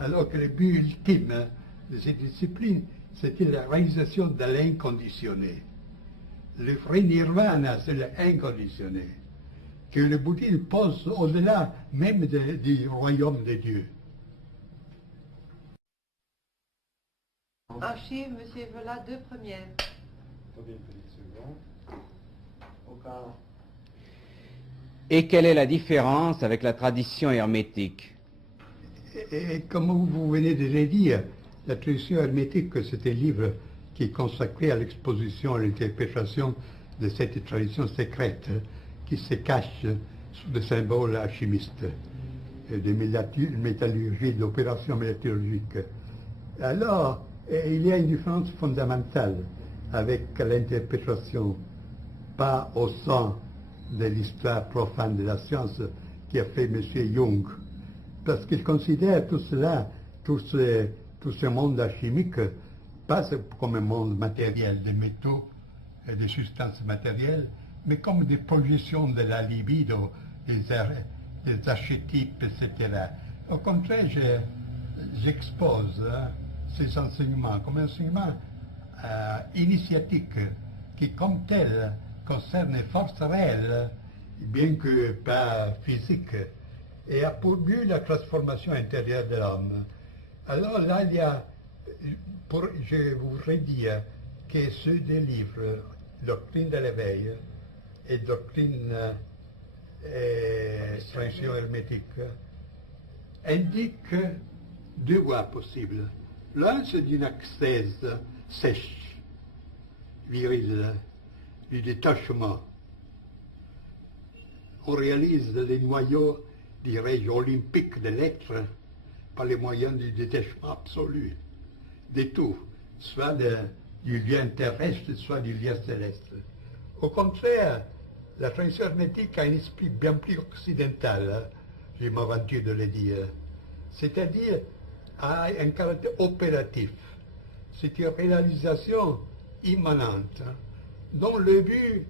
alors que le but ultime de cette discipline, c'était la réalisation de l'inconditionné. Le vrai nirvana, c'est l'inconditionné, que le bouddhisme pose au-delà même du royaume de Dieu. Archive, monsieur Vola, 2 premières. Attendez une petite seconde. Et quelle est la différence avec la tradition hermétique? Et comme vous venez de le dire, la tradition hermétique, c'est un livre qui est consacré à l'exposition, à l'interprétation de cette tradition secrète qui se cache sous des symboles alchimistes, de métallurgie, d'opérations métallurgiques. Alors, il y a une différence fondamentale avec l'interprétation, pas au sens de l'histoire profane de la science qui a fait M. Jung, parce qu'il considère tout cela, tout ce monde alchimique, pas comme un monde matériel de métaux et de substances matérielles, mais comme des projections de la libido, des archétypes, etc. Au contraire, j'expose ces enseignements comme un enseignement initiatique qui, comme tel, concerne les forces réelles, bien que pas physiques, et a pour but la transformation intérieure de l'homme. Alors là, il y a, je voudrais dire que ceux des livres, Doctrine de l'éveil et Doctrine tradition hermétique, indiquent 2 voies possibles. L'un, c'est d'une ascèse sèche, virile, du détachement. on réalise les noyaux, dirais-je, olympiques de l'être par les moyens du détachement absolu de tout, soit du lien terrestre, soit du lien céleste. Au contraire, la tradition hermétique a un esprit bien plus occidental, hein, je m'aventure de le dire, c'est-à-dire a un caractère opératif. C'est une réalisation immanente, hein, dont le but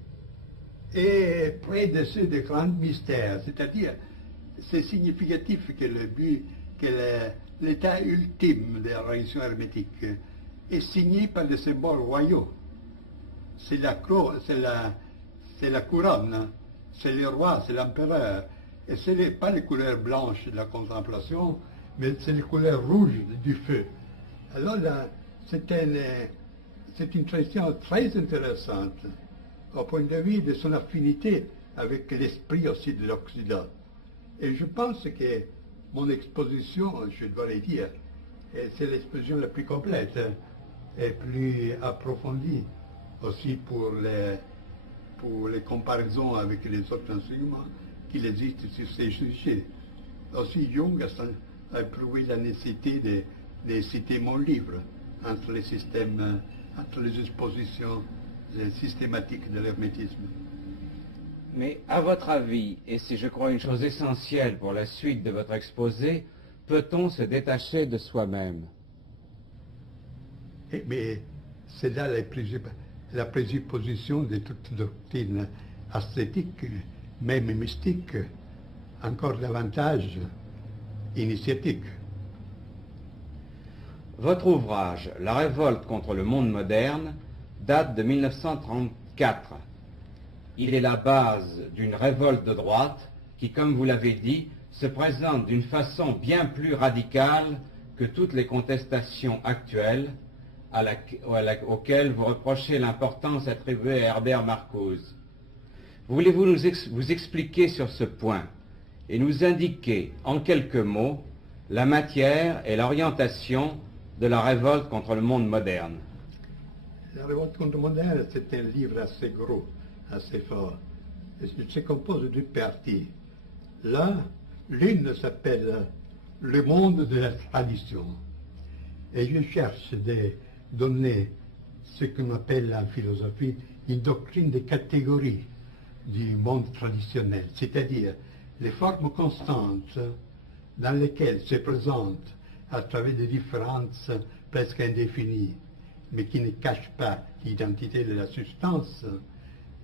est près de ceux des grands mystères, c'est-à-dire c'est significatif que le but, que l'état ultime de la religion hermétique est signé par des symboles royaux. C'est la couronne, c'est le roi, c'est l'empereur. Et ce n'est pas les couleurs blanches de la contemplation, mais c'est les couleurs rouges du feu. Alors là, c'est une tradition très intéressante au point de vue de son affinité avec l'esprit aussi de l'Occident. Et je pense que mon exposition, je dois le dire, c'est l'exposition la plus complète et plus approfondie aussi pour les comparaisons avec les autres enseignements qu'il existe sur ces sujets. Aussi Jung a éprouvé la nécessité de citer mon livre entre les systèmes, entre les expositions systématiques de l'hermétisme. Mais à votre avis, et c'est je crois une chose essentielle pour la suite de votre exposé, peut-on se détacher de soi-même? Mais c'est là la présupposition de toute doctrine ascétique, même mystique, encore davantage initiatique. Votre ouvrage, La révolte contre le monde moderne, date de 1934. Il est la base d'une révolte de droite qui, comme vous l'avez dit, se présente d'une façon bien plus radicale que toutes les contestations actuelles auxquelles vous reprochez l'importance attribuée à Herbert Marcuse. Voulez-vous vous expliquer sur ce point et nous indiquer en quelques mots la matière et l'orientation de la révolte contre le monde moderne? La révolte contre le monde moderne, c'est un livre assez gros, assez fort. Il se compose de deux parties. Là, l'une s'appelle Le monde de la tradition. Et je cherche de donner ce qu'on appelle en philosophie une doctrine de catégories du monde traditionnel, c'est-à-dire les formes constantes dans lesquelles se présentent à travers des différences presque indéfinies, mais qui ne cachent pas l'identité de la substance,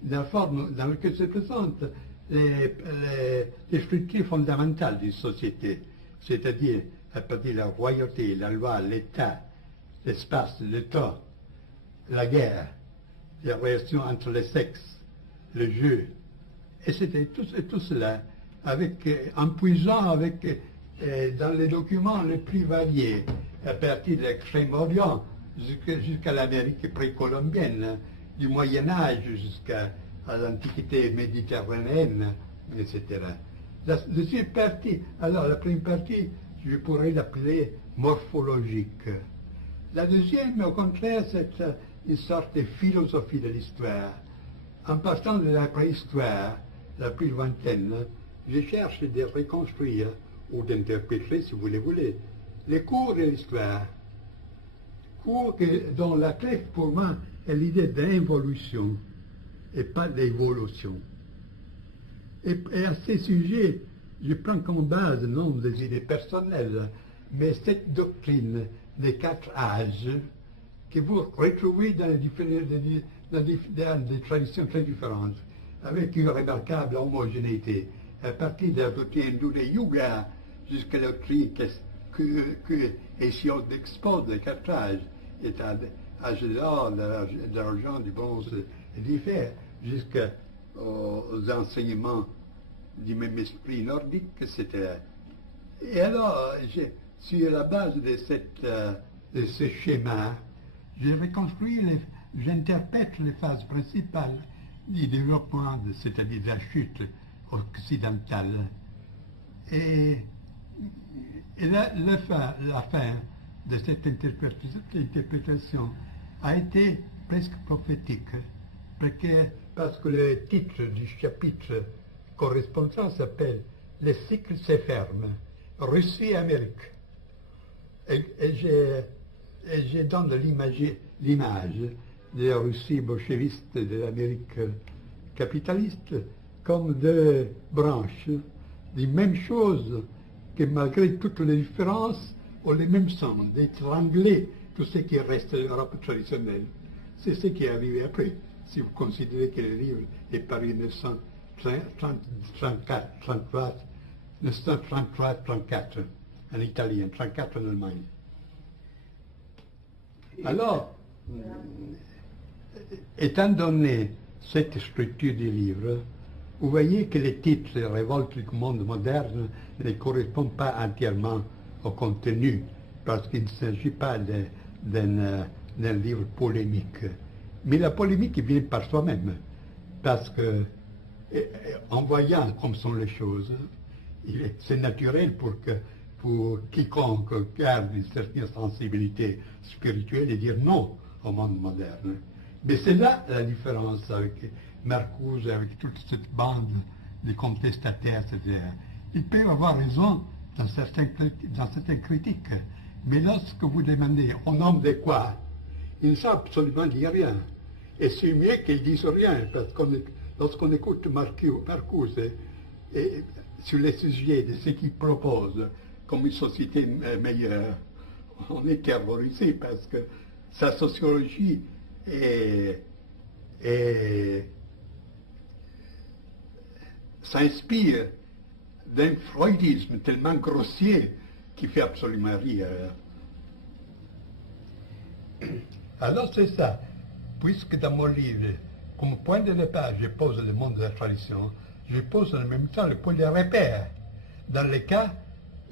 la forme dans laquelle se présentent les structures fondamentales d'une société, c'est-à-dire à partir de la royauté, la loi, l'État, l'espace, le temps, la guerre, la relation entre les sexes, le jeu. Et c'était tout cela, en puisant dans les documents les plus variés, à partir de l'Extrême-Orient jusqu'à l'Amérique précolombienne, du Moyen-Âge jusqu'à l'Antiquité méditerranéenne, etc. La deuxième partie, alors la première partie, je pourrais l'appeler morphologique. La deuxième, au contraire, c'est une sorte de philosophie de l'histoire. En partant de la préhistoire, la plus lointaine, je cherche de reconstruire, ou d'interpréter, si vous le voulez, les cours de l'histoire. Cours dont la clé, pour moi, est l'idée d'involution, et pas d'évolution. Et à ces sujets, je prends comme base non des idées personnelles, mais cette doctrine des 4 âges que vous retrouvez dans des traditions très différentes, avec une remarquable homogénéité, à partir de la doctrine hindoue de Yuga jusqu'à la doctrine que Hésiode expose des 4 âges, âge de l'or, de l'argent, du bronze et du fer, jusqu'aux enseignements du même esprit nordique, etc. Et alors, sur la base de ce schéma, j'interprète les phases principales du développement, c'est-à-dire de la chute occidentale. Et la fin de cette interprétation a été presque prophétique, parce que le titre du chapitre correspondance s'appelle « Les cycles se ferment, Russie et Amérique ». Et je donne l'image de la Russie bolchéviste et de l'Amérique capitaliste comme deux branches des mêmes choses que malgré toutes les différences ont les mêmes sens, d'étrangler tout ce qui reste de l'Europe traditionnelle. C'est ce qui est arrivé après. Si vous considérez que le livre est paru en 1933-34 en Italie, en 1934 en Allemagne. Alors, étant donné cette structure du livre, vous voyez que les titres « Révolte du monde moderne » ne correspondent pas entièrement au contenu, parce qu'il ne s'agit pas d'un livre polémique. Mais la polémique vient par soi-même, parce que, en voyant comme sont les choses, c'est naturel pour quiconque garde une certaine sensibilité spirituelle de dire non au monde moderne. Mais c'est là la différence avec Marcuse, avec toute cette bande de contestataires, etc. Ils peuvent avoir raison dans certaines critiques, mais lorsque vous demandez au nom de quoi, ils ne savent absolument dire rien. Et c'est mieux qu'ils disent rien, parce que lorsqu'on écoute Marcuse sur les sujets de ce qu'il propose comme une société meilleure, on est terrorisé parce que sa sociologie s'inspire d'un freudisme tellement grossier qui fait absolument rire. Alors c'est ça, puisque dans mon livre, comme point de départ, je pose le monde de la tradition, je pose en même temps le point de repère, dans le cas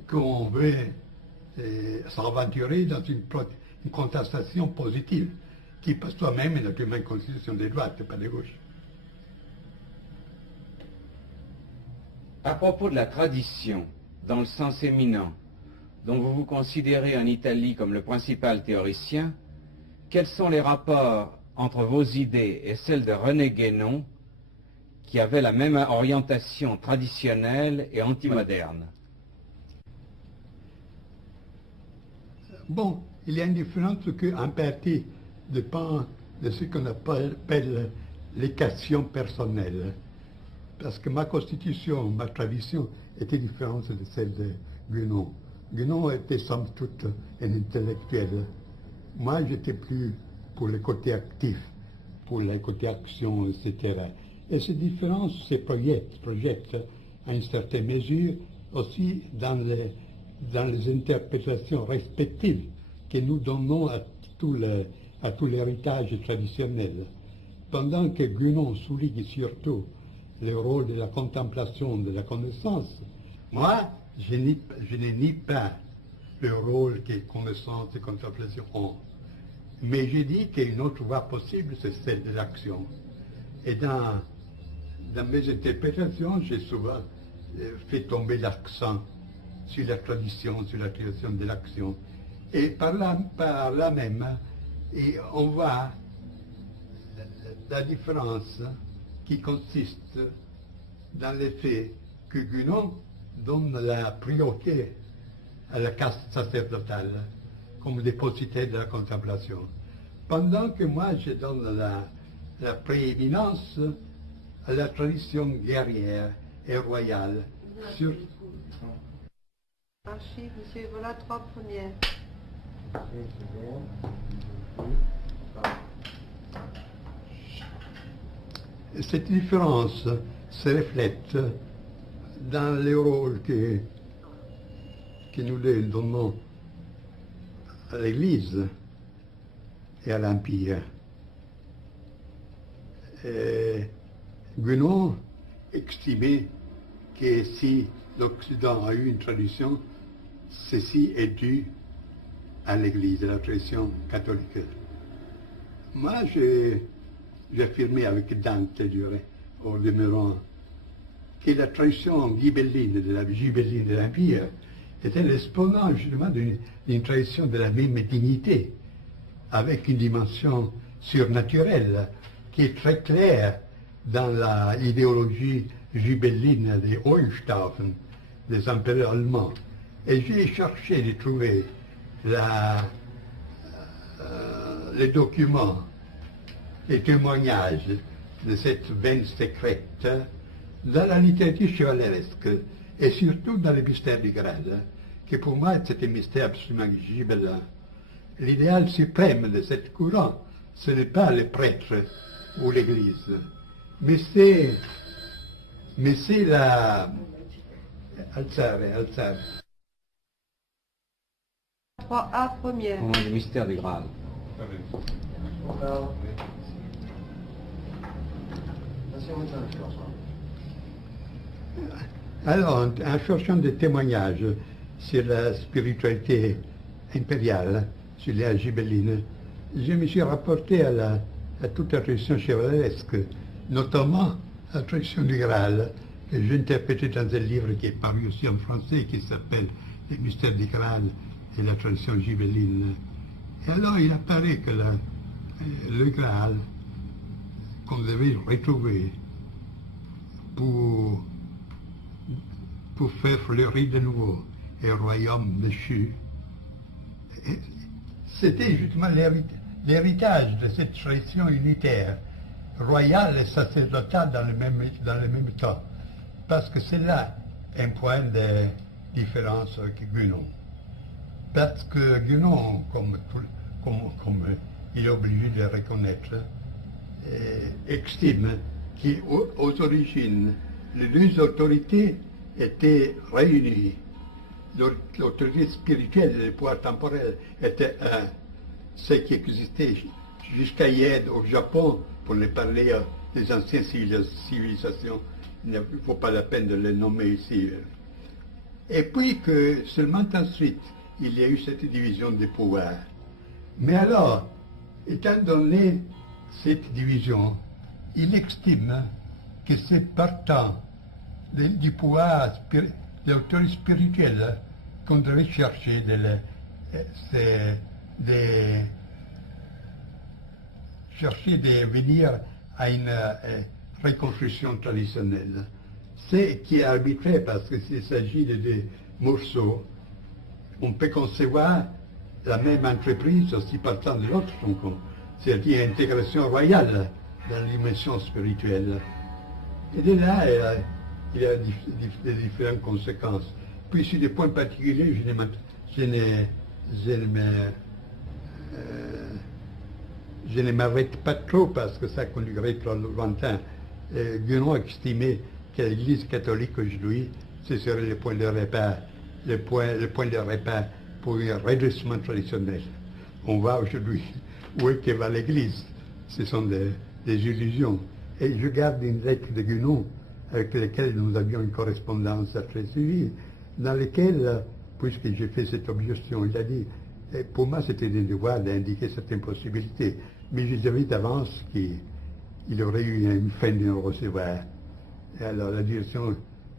qu'on veut s'aventurer dans une contestation positive, qui par soi-même est naturellement une constitution de droite et pas de gauche. À propos de la tradition, dans le sens éminent, dont vous vous considérez en Italie comme le principal théoricien, quels sont les rapports entre vos idées et celles de René Guénon, qui avait la même orientation traditionnelle et antimoderne? Bon, il y a une différence qu'en partie dépend de ce qu'on appelle les questions personnelles. Parce que ma constitution, ma tradition était différente de celle de Guénon. Guénon était somme toute un intellectuel. Moi, j'étais plus pour le côté actif, pour le côté action, etc. Et ces différences se projettent à une certaine mesure aussi dans les interprétations respectives que nous donnons à tout l'héritage traditionnel. Pendant que Guénon souligne surtout le rôle de la contemplation, de la connaissance, moi, je ne nie pas le rôle que connaissance et contemplation ont. Mais je dis qu'une autre voie possible, c'est celle de l'action. Et dans mes interprétations, j'ai souvent fait tomber l'accent sur la tradition, sur la création de l'action. Et par là même, on voit la différence qui consiste dans le fait que Guénon donne la priorité à la caste sacerdotale comme dépositaire de la contemplation, pendant que moi je donne la prééminence à la tradition guerrière et royale. Archive, monsieur, voilà 3 premières. Cette différence se reflète dans le rôle que nous donnons à l'Église et à l'Empire. Guénon estimait que si l'Occident a eu une tradition, ceci est dû à l'Église, à la tradition catholique. Moi, j'affirmais avec Dante, au demeurant, que la tradition ghibelline de l'Empire était l'exponent justement d'une tradition de la même dignité, avec une dimension surnaturelle qui est très claire dans l'idéologie Ghibelline des Hohenstaufen, des empereurs allemands. Et j'ai cherché de trouver les documents, les témoignages de cette veine secrète dans la littérature chevaleresque et surtout dans le mystère du Graal, qui pour moi c'est un mystère absolument gibelin. L'idéal suprême de cette courant, ce n'est pas le prêtre ou l'Église, mais c'est la... Alzare. 3A première. Le mystère du Graal. Alors, en cherchant des témoignages sur la spiritualité impériale, sur les ghibellines, je me suis rapporté à toute la tradition chevaleresque, notamment à la tradition du Graal, que j'ai interprété dans un livre qui est paru aussi en français, qui s'appelle Les mystères du Graal et la tradition ghibelline. Et alors, il apparaît que le Graal, qu'on devait retrouver pour faire fleurir de nouveau un royaume déchu, c'était justement l'héritage de cette tradition unitaire, royale et sacerdotale dans le même temps. Parce que c'est là un point de différence avec Guénon. Parce que Guénon, comme il est obligé de reconnaître, estime qu'aux origines, les deux autorités étaient réunies. L'autorité spirituelle et le pouvoir temporel étaient ce qui existait jusqu'à hier au Japon, pour ne parler des anciennes civilisations. Il ne vaut pas la peine de les nommer ici. Et puis que seulement ensuite, il y a eu cette division des pouvoirs. Mais alors, étant donné cette division, il estime que c'est partant du pouvoir de l'autorité spirituelle qu'on devait chercher de venir à une reconstruction traditionnelle. C'est qui est arbitraire parce que s'il s'agit de des morceaux, on peut concevoir la même entreprise aussi partant de l'autre, c'est-à-dire intégration royale dans la dimension spirituelle. Et de là, il y a des différentes conséquences. Puis sur des points particuliers, je ne m'arrête pas trop parce que ça conduirait trop lointain. Guénon estimait que l'Église catholique aujourd'hui, ce serait le point de repère, le point de repère pour un redressement traditionnel. On voit aujourd'hui où est que va l'Église. Ce sont des illusions. Et je garde une lettre de Guénon avec laquelle nous avions une correspondance très suivie, dans laquelle, puisque j'ai fait cette objection, il a dit, pour moi c'était un devoir d'indiquer certaines possibilités, mais je savais d'avance qu'il aurait eu une fin de nous recevoir. Et alors la direction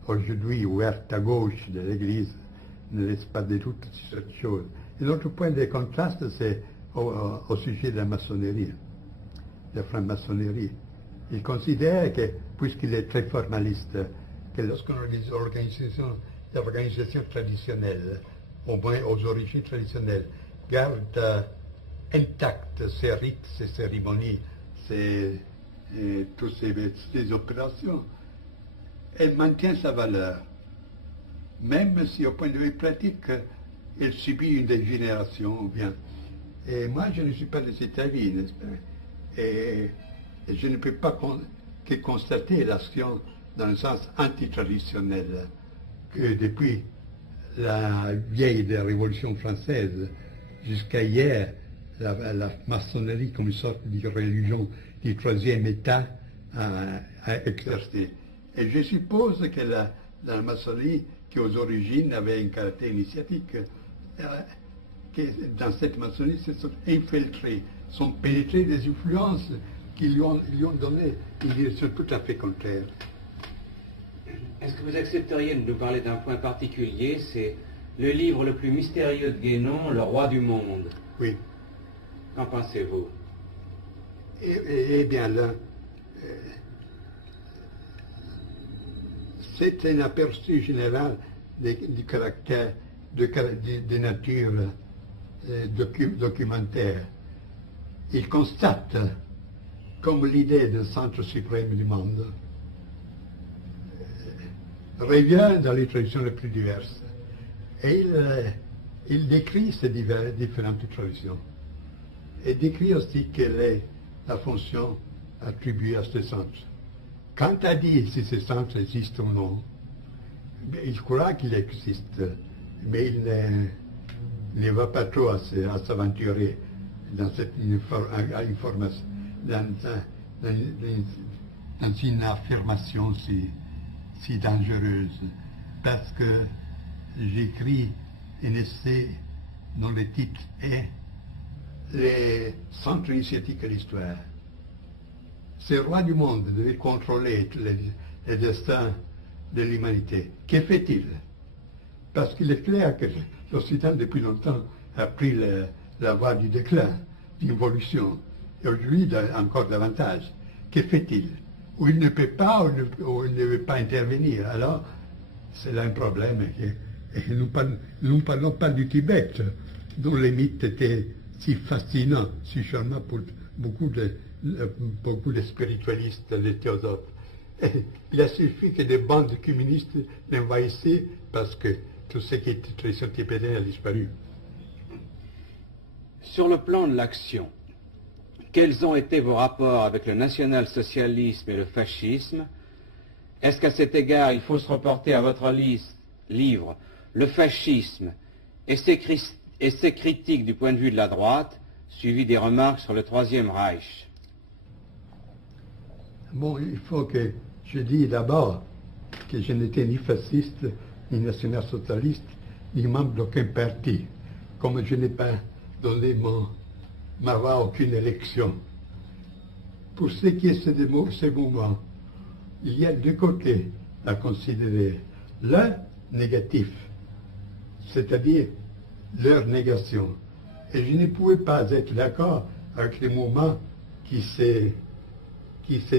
aujourd'hui ouverte à gauche de l'Église ne laisse pas de doute sur cette chose. Et l'autre point de contraste, c'est au sujet de la maçonnerie, de la franc-maçonnerie. Il considère que, puisqu'il est très formaliste, que lorsqu'on organise l'organisation traditionnelle, au moins aux origines traditionnelles, garde intactes ces rites, ces cérémonies, toutes ces opérations, elle maintient sa valeur, même si au point de vue pratique, elle subit une dégénération ou bien. Et moi, je ne suis pas de cet avis, n'est-ce pas? Et je ne peux pas que constater l'action dans le sens antitraditionnel, que depuis la vieille Révolution française jusqu'à hier, la maçonnerie comme une sorte de religion du troisième État a exercé. Et je suppose que la maçonnerie, qui aux origines avait un caractère initiatique, que dans cette maçonnerie se sont infiltrés, sont pénétrés des influences qui lui ont donné une direction tout à fait contraire. Est-ce que vous accepteriez de nous parler d'un point particulier? C'est le livre le plus mystérieux de Guénon, Le Roi du Monde. Oui. Qu'en pensez-vous? Eh bien là, C'est un aperçu général du caractère de nature documentaire. Il constate comme l'idée d'un centre suprême du monde revient dans les traditions les plus diverses. Et il décrit ces différentes traditions. Et décrit aussi quelle est la fonction attribuée à ce centre. Quant à dire si ce centre existe ou non, il croit qu'il existe, mais il ne va pas trop à s'aventurer dans cette information, dans une affirmation si dangereuse, parce que j'écris un essai dont le titre est « Les centres initiatiques de l'histoire ». Ce roi du monde devait contrôler tous les destins de l'humanité. Que fait-il? Parce qu'il est clair que l'Occident, depuis longtemps, a pris la voie du déclin, d'involution, et aujourd'hui encore davantage. Que fait-il? Ou il ne peut pas, ou il ne veut pas intervenir. Alors, c'est là un problème. Et nous ne parlons pas du Tibet, dont les mythes étaient si fascinants, si charmants pour beaucoup de spiritualistes, de théosophes. Et il a suffi que des bandes communistes l'envahissaient parce que tout ce qui était tradition tibétaine a disparu. Sur le plan de l'action, quels ont été vos rapports avec le national-socialisme et le fascisme? Est-ce qu'à cet égard, il faut se reporter à votre livre « Le fascisme et ses critiques du point de vue de la droite », suivi des remarques sur le Troisième Reich? Bon, il faut que je dise d'abord que je n'étais ni fasciste, ni national-socialiste, ni membre d'aucun parti, comme je n'ai pas donné ma voix à aucune élection. Pour ce qui est de ces mouvements, il y a deux côtés à considérer. L'un négatif, c'est-à-dire leur négation. Et je ne pouvais pas être d'accord avec les mouvements qui s'est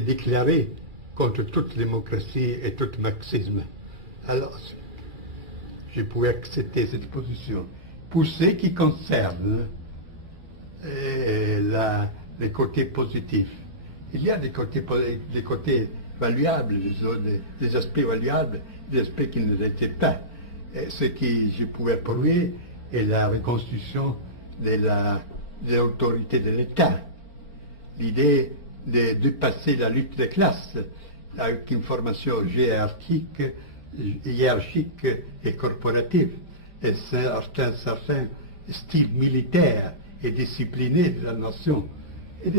déclaré contre toute démocratie et tout marxisme. Alors, je pouvais accepter cette position. Pour ce qui concerne les côtés positifs, il y a des côtés valuables, des aspects valuables, des aspects qui ne l'étaient pas. Et ce que je pouvais prouver est la reconstitution de l'autorité de l'État. L'idée de dépasser la lutte des classes avec une formation hiérarchique et corporative, et un certain style militaire et discipliné de la nation, et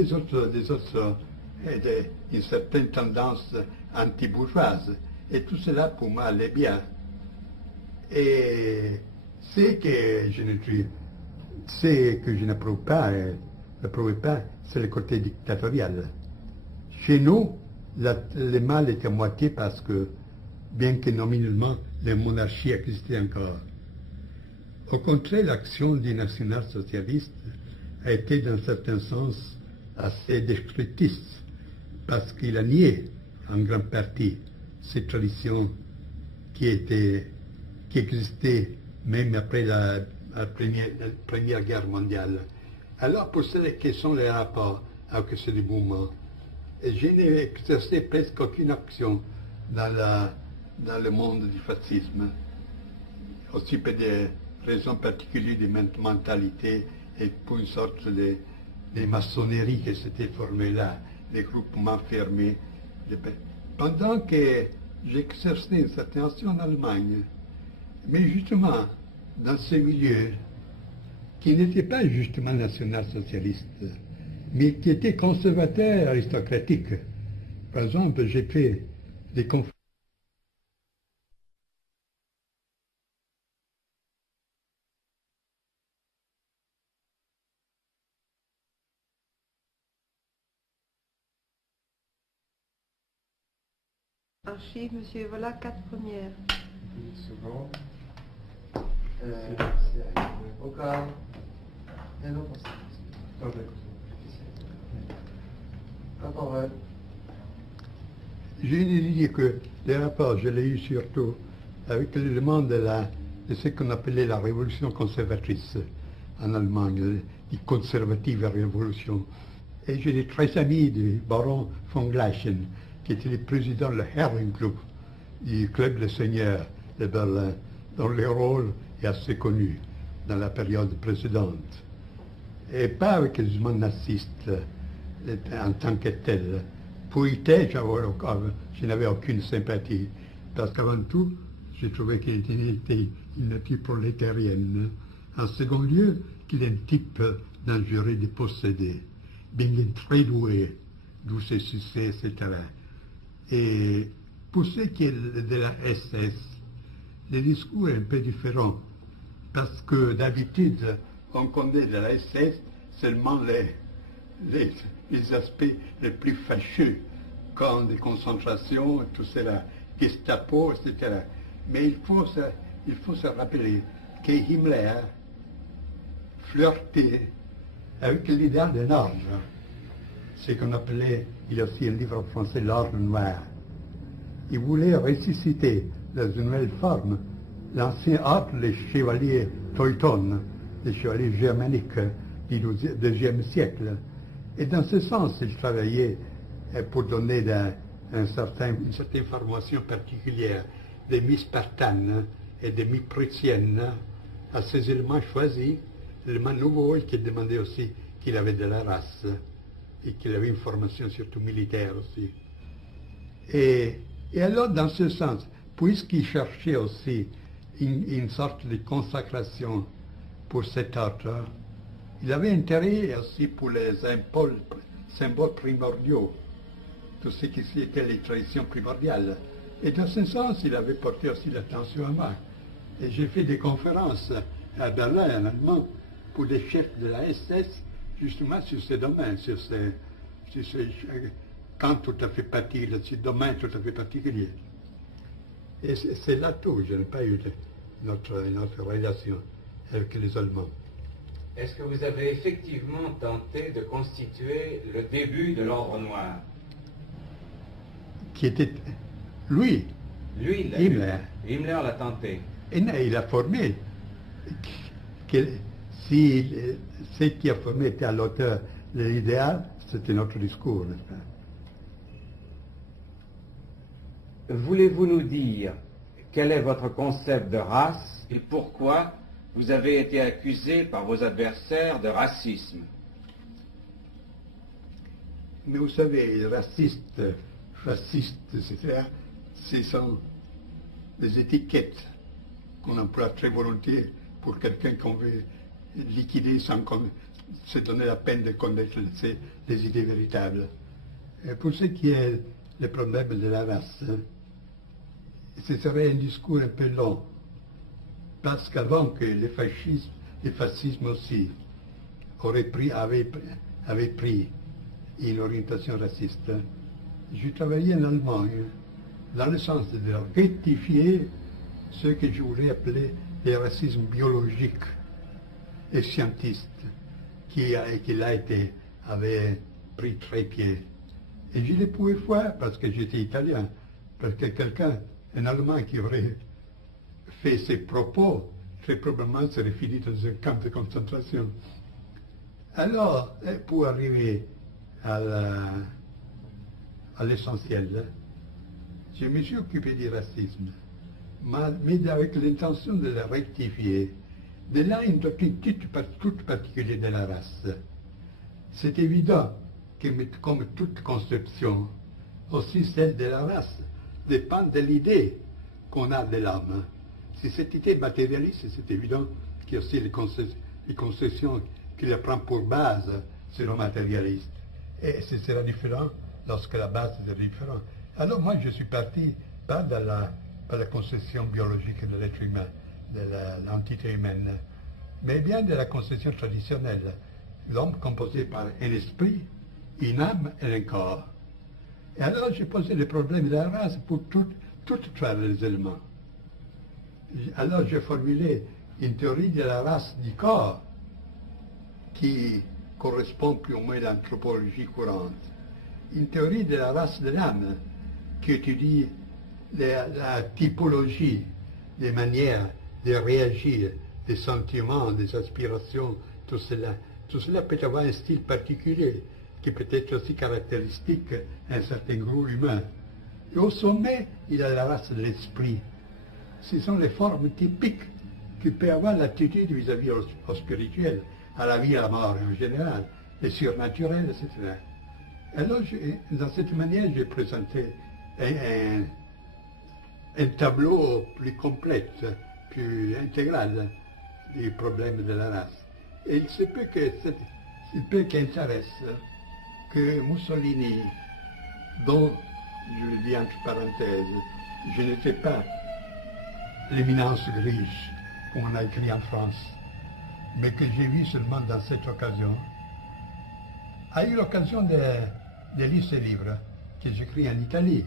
une certaine tendance anti-bourgeoise. Et tout cela, pour moi, allait bien. Et ce que je n'approuve pas, c'est le côté dictatorial. Chez nous, le mal est à moitié parce que, bien que nominalement, la monarchie existait encore. Au contraire, l'action du national-socialiste a été, dans certains sens, assez destructrice, parce qu'il a nié, en grande partie, ces traditions qui existaient même après la Première Guerre mondiale. Alors, pour ce qui sont les rapports avec ce mouvement, je n'ai exercé presque aucune action dans le monde du fascisme, aussi pour des raisons particulières de mentalité et pour une sorte de maçonnerie qui s'était formée là, des groupements fermés. Pendant que j'exerçais une certaine action en Allemagne, mais justement dans ce milieu qui n'était pas justement national-socialiste, mais qui était conservateur aristocratique. Par exemple, j'ai fait des conférences. Archive, monsieur, voilà 4 premières. Une seconde. Au cas. Non, pas ça. Je vais dire que des rapports, je l'ai eu surtout avec l'élément de ce qu'on appelait la révolution conservatrice en Allemagne, die conservative révolution. Et j'étais très ami du baron von Gleichen, qui était le président du Herrenclub, du club des seigneurs de Berlin, dont le rôle est assez connu dans la période précédente. Et pas avec les mouvements nazistes en tant que tel. Pour Hitler, je n'avais aucune sympathie, parce qu'avant tout, j'ai trouvé qu'il était une nature prolétarienne. En second lieu, qu'il est un type dangereux de posséder, bien très doué, d'où ses succès, etc. Et pour ce qui est de la SS, le discours est un peu différent, parce que d'habitude, on connaît de la SS seulement les aspects les plus fâcheux, camps de concentration, tout cela, Gestapo, etc. Mais il faut se rappeler que Himmler flirtait avec l'idéal d'un ordre, ce qu'on appelait, il y a aussi un livre en français, l'ordre noir. Il voulait ressusciter dans une nouvelle forme l'ancien ordre, les chevaliers Teuton, les chevaliers germaniques du IIe siècle. Et dans ce sens, il travaillait pour donner une certaine formation particulière des mi-spartanes et des mi-prussiennes à ces éléments choisis, l'élément nouveau, et qui demandait aussi qu'il avait de la race et qu'il avait une formation surtout militaire aussi. Et alors, dans ce sens, puisqu'il cherchait aussi une sorte de consacration pour cet ordre, il avait intérêt aussi pour les symboles primordiaux, tout ce qui était les traditions primordiales. Et dans ce sens, il avait porté aussi l'attention à moi. Et j'ai fait des conférences à Berlin, en allemand, pour les chefs de la SS, justement sur ces domaines, sur ces camps tout à fait particuliers, ces domaines tout à fait particuliers. Et c'est là tout, je n'ai pas eu notre relation avec les Allemands. Est-ce que vous avez effectivement tenté de constituer le début de l'Ordre Noir? Qui était lui, Himmler. Himmler l'a tenté. Et il a formé. Si ce qui a formé était à l'auteur de l'idéal, c'était notre discours, n'est-ce pas? Voulez-vous nous dire quel est votre concept de race et pourquoi vous avez été accusé par vos adversaires de racisme? Mais vous savez, raciste, fasciste, etc., ce sont des étiquettes qu'on emploie très volontiers pour quelqu'un qu'on veut liquider sans se donner la peine de connaître les idées véritables. Et pour ce qui est le problème de la race, ce serait un discours un peu long, parce qu'avant que le fascisme aussi avait pris une orientation raciste, je travaillais en Allemagne dans le sens de rectifier ce que je voulais appeler le racisme biologique et scientiste qui avait pris très pied. Et je ne pouvais faire parce que j'étais italien, parce que un Allemand qui aurait fait ces propos, très probablement serait fini dans un camp de concentration. Alors, pour arriver à l'essentiel, je me suis occupé du racisme, mais avec l'intention de le rectifier. De là, une doctrine toute particulière de la race. C'est évident que, comme toute conception, aussi celle de la race dépend de l'idée qu'on a de l'homme. Si cette idée est matérialiste, c'est évident qu'il y a aussi les conceptions qu'il prend pour base seront matérialistes. Et ce sera différent lorsque la base est différente. Alors moi, je suis parti pas par la conception biologique de l'être humain, de l'entité humaine, mais bien de la conception traditionnelle. L'homme composé par un esprit, une âme et un corps. Et alors j'ai posé le problème de la race pour toutes les éléments. Alors j'ai formulé une théorie de la race du corps qui correspond plus ou moins à l'anthropologie courante. Une théorie de la race de l'âme qui étudie la typologie des manières de réagir, des sentiments, des aspirations, tout cela peut avoir un style particulier qui peut être aussi caractéristique d'un certain groupe humain. Et au sommet, il y a la race de l'esprit. Ce sont les formes typiques qui peuvent avoir l'attitude vis-à-vis au spirituel, à la vie et à la mort en général, les surnaturels, etc. Alors, dans cette manière, j'ai présenté un tableau plus complet, plus intégral du problème de la race. Et il se peut qu'intéresse que Mussolini, dont, je le dis entre parenthèses, je n'étais pas l'éminence grise, comme on a écrit en France, mais que j'ai vu seulement dans cette occasion, a eu l'occasion de lire ce livre que j'écris en Italie.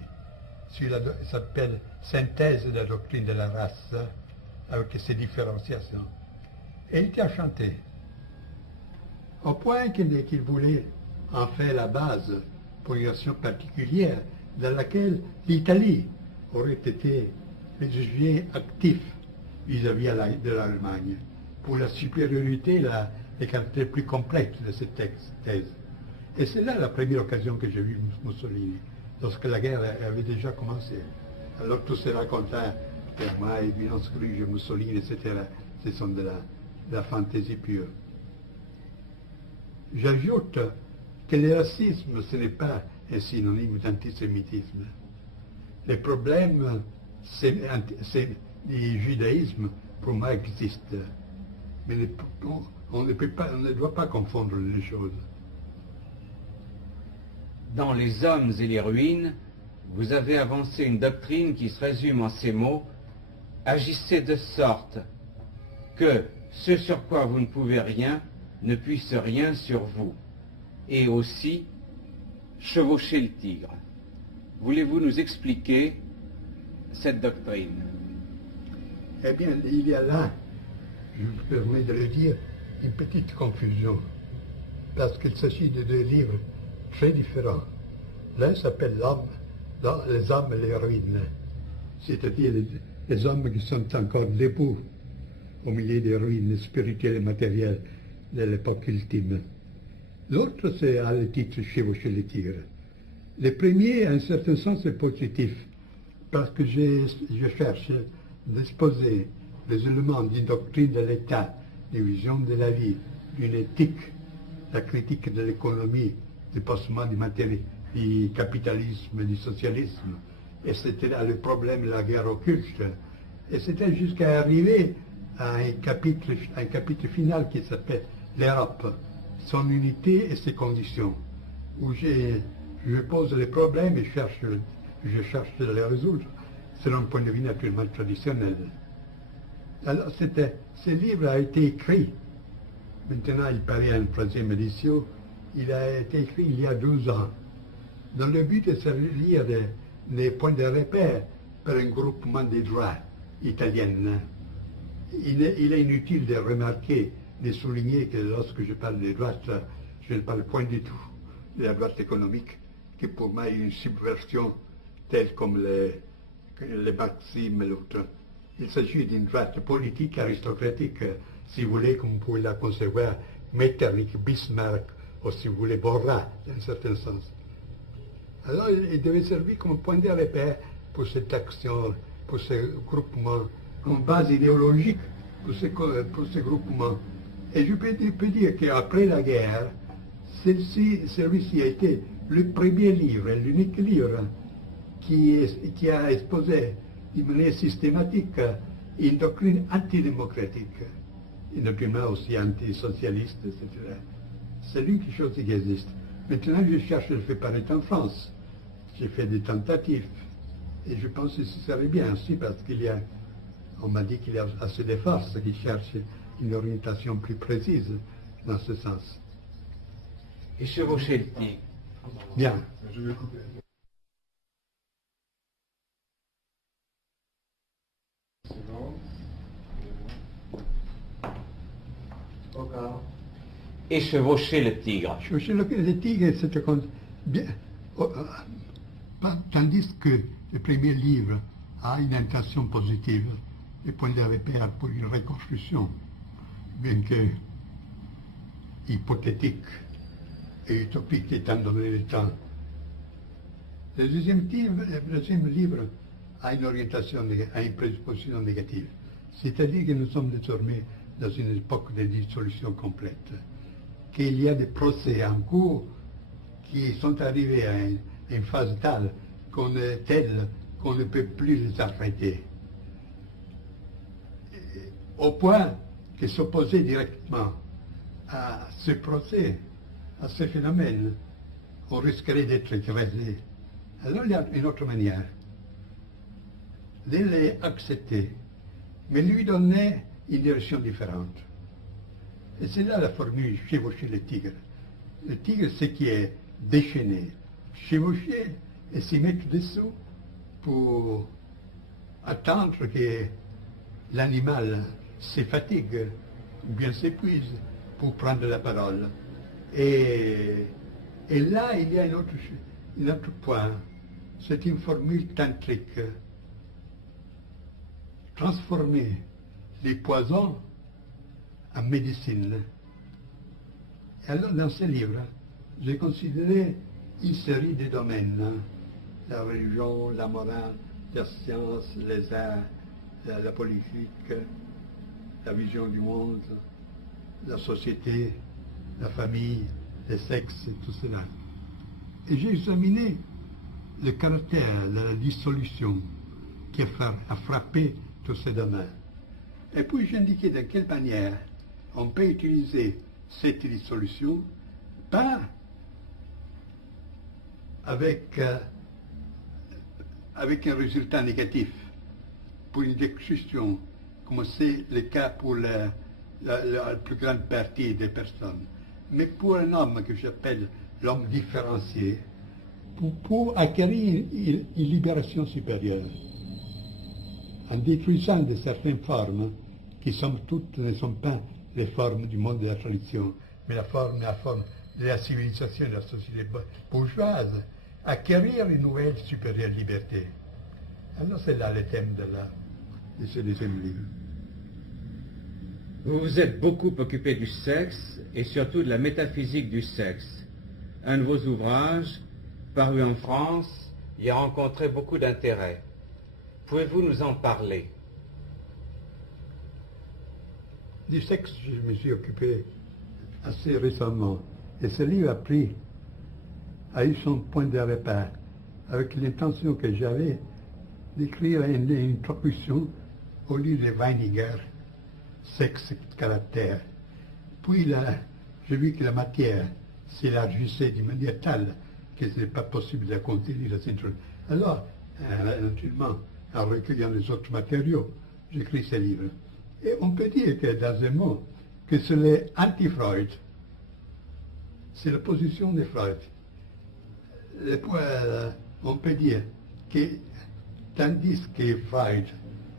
Ça s'appelle Synthèse de la doctrine de la race, avec ses différenciations. Et il était enchanté, au point qu'il voulait en faire la base pour une action particulière dans laquelle l'Italie aurait été le sujet actif vis-à-vis de l'Allemagne, pour la supériorité, les caractères plus complexes de cette thèse. Et c'est là la première occasion que j'ai vu Mussolini, lorsque la guerre avait déjà commencé. Alors tout se raconta, moi, évidence Gruge, Mussolini, etc., ce sont de la fantaisie pure. J'ajoute que le racisme, ce n'est pas un synonyme d'antisémitisme. Les problèmes du judaïsme, pour moi, existent. Mais on ne doit pas confondre les choses. Dans Les hommes et les ruines, vous avez avancé une doctrine qui se résume en ces mots: agissez de sorte que ce sur quoi vous ne pouvez rien ne puisse rien sur vous, et aussi chevaucher le tigre. Voulez-vous nous expliquer cette doctrine? Eh bien, il y a là, je me permets de le dire, une petite confusion, parce qu'il s'agit de deux livres très différents. L'un s'appelle Les hommes et les ruines, c'est-à-dire les hommes qui sont encore debout au milieu des ruines spirituelles et matérielles de l'époque ultime. L'autre, c'est à le titre Chevaucher les tigres. Le premier, en un certain sens, est positif, parce que je cherche d'exposer les éléments d'une doctrine de l'État, d'une vision de la vie, d'une éthique, la critique de l'économie, du passement du capitalisme, du socialisme. Et c'était là le problème de la guerre occulte. Et c'était jusqu'à arriver à un chapitre final qui s'appelle l'Europe, son unité et ses conditions, où je pose les problèmes et je cherche de les résoudre selon un point de vue naturellement traditionnel. Alors ce livre a été écrit, maintenant il paraît en 3e édition, il a été écrit il y a 12 ans, dans le but de servir des points de repère par un groupement des droits italiens. Il est inutile de remarquer, de souligner que lorsque je parle des droites, je ne parle point du tout de la droite économique, qui pour moi est une subversion telle comme les marxismes et l'autre. Il s'agit d'une droite politique aristocratique, si vous voulez, comme vous pouvez la concevoir, Metternich, Bismarck, ou si vous voulez, Borra, dans un certain sens. Alors il devait servir comme point de repère pour cette action, pour ce groupement, comme base idéologique pour ce groupement. Et je peux dire qu'après la guerre, celui-ci a été le premier livre, l'unique livre qui a exposé d'une manière systématique une doctrine antidémocratique, une doctrine aussi antisocialiste, etc. C'est l'unique chose qui existe. Maintenant, je cherche à le faire paraître en France. J'ai fait des tentatives. Et je pense que ce serait bien aussi parce on m'a dit qu'il y a assez de forces qui cherchent une orientation plus précise dans ce sens. Et chevaucher le tigre. Bien. Je vais couper. Encore. Et chevaucher le tigre. Chevaucher le tigre, c'est bien. Tandis que le premier livre a une intention positive, le point de repère pour une reconstruction, bien que hypothétique et utopique étant donné le temps. Le deuxième livre a une orientation, a une prédisposition négative. C'est-à-dire que nous sommes désormais dans une époque de dissolution complète, qu'il y a des procès en cours qui sont arrivés à une phase telle qu'on ne peut plus les arrêter. Au point que s'opposer directement à ce procès, à ce phénomène, on risquerait d'être écrasé. Alors il y a une autre manière de les accepter, mais lui donner une direction différente. Et c'est là la formule chevaucher le tigre. Le tigre, c'est qui est déchaîné, chevaucher et s'y mettre dessous pour attendre que l'animal se fatigue ou bien s'épuise pour prendre la parole. Et là, il y a un autre point. C'est une formule tantrique. Transformer les poisons en médecine. Et alors, dans ce livre, j'ai considéré une série de domaines. La religion, la morale, la science, les arts, la politique, la vision du monde, la société, la famille, le sexe et tout cela. Et j'ai examiné le caractère de la dissolution qui a frappé tous ces domaines. Et puis j'ai indiqué de quelle manière on peut utiliser cette dissolution, pas avec un résultat négatif pour une destruction, comme c'est le cas pour la plus grande partie des personnes, mais pour un homme que j'appelle l'homme différencié, pour acquérir une libération supérieure, en détruisant de certaines formes qui, somme toute, ne sont pas les formes du monde de la tradition, mais la forme de la civilisation de la société bourgeoise, acquérir une nouvelle supérieure liberté. Alors c'est là le thème de ce deuxième livre. Vous vous êtes beaucoup occupé du sexe et surtout de la métaphysique du sexe. Un de vos ouvrages, paru en France, y a rencontré beaucoup d'intérêt. Pouvez-vous nous en parler? Du sexe, je me suis occupé assez récemment. Et ce livre a eu son point de repère, avec l'intention que j'avais d'écrire une introduction au livre de Weininger, Sexe et caractère. Puis là, j'ai vu que la matière s'élargissait d'une manière telle que ce n'est pas possible de contenir la introduction. Alors, naturellement, en recueillant les autres matériaux, j'écris ce livre. Et on peut dire que, dans un mot, que c'est l'anti-Freud. C'est la position de Freud. On peut dire que, tandis que Freud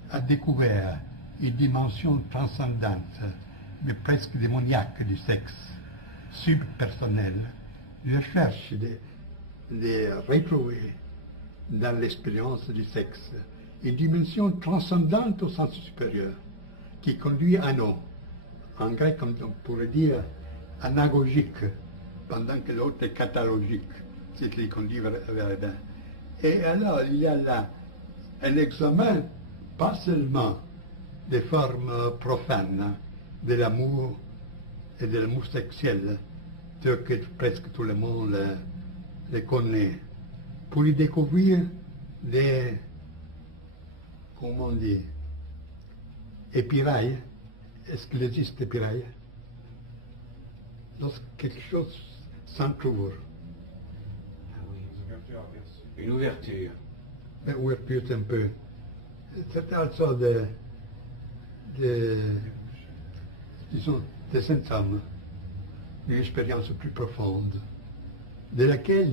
a découvert une dimension transcendante, mais presque démoniaque du sexe, subpersonnel, je cherche de retrouver dans l'expérience du sexe une dimension transcendante au sens supérieur, qui conduit à non. En grec, comme on pourrait dire, anagogique, pendant que l'autre est catalogique, c'est qui conduit vers le bien. Et alors, il y a là un examen, pas seulement des formes profanes de l'amour et de l'amour sexuel, tel que presque tout le monde les connaît, pour y découvrir des, comment on dit, épirailles. Est-ce qu'il existe épirailles? Lorsque quelque chose s'entrouvre. Ah oui, une ouverture. Mais ouverture, c'est un peu. C'est also disons, des symptômes d'une expérience plus profonde, de laquelle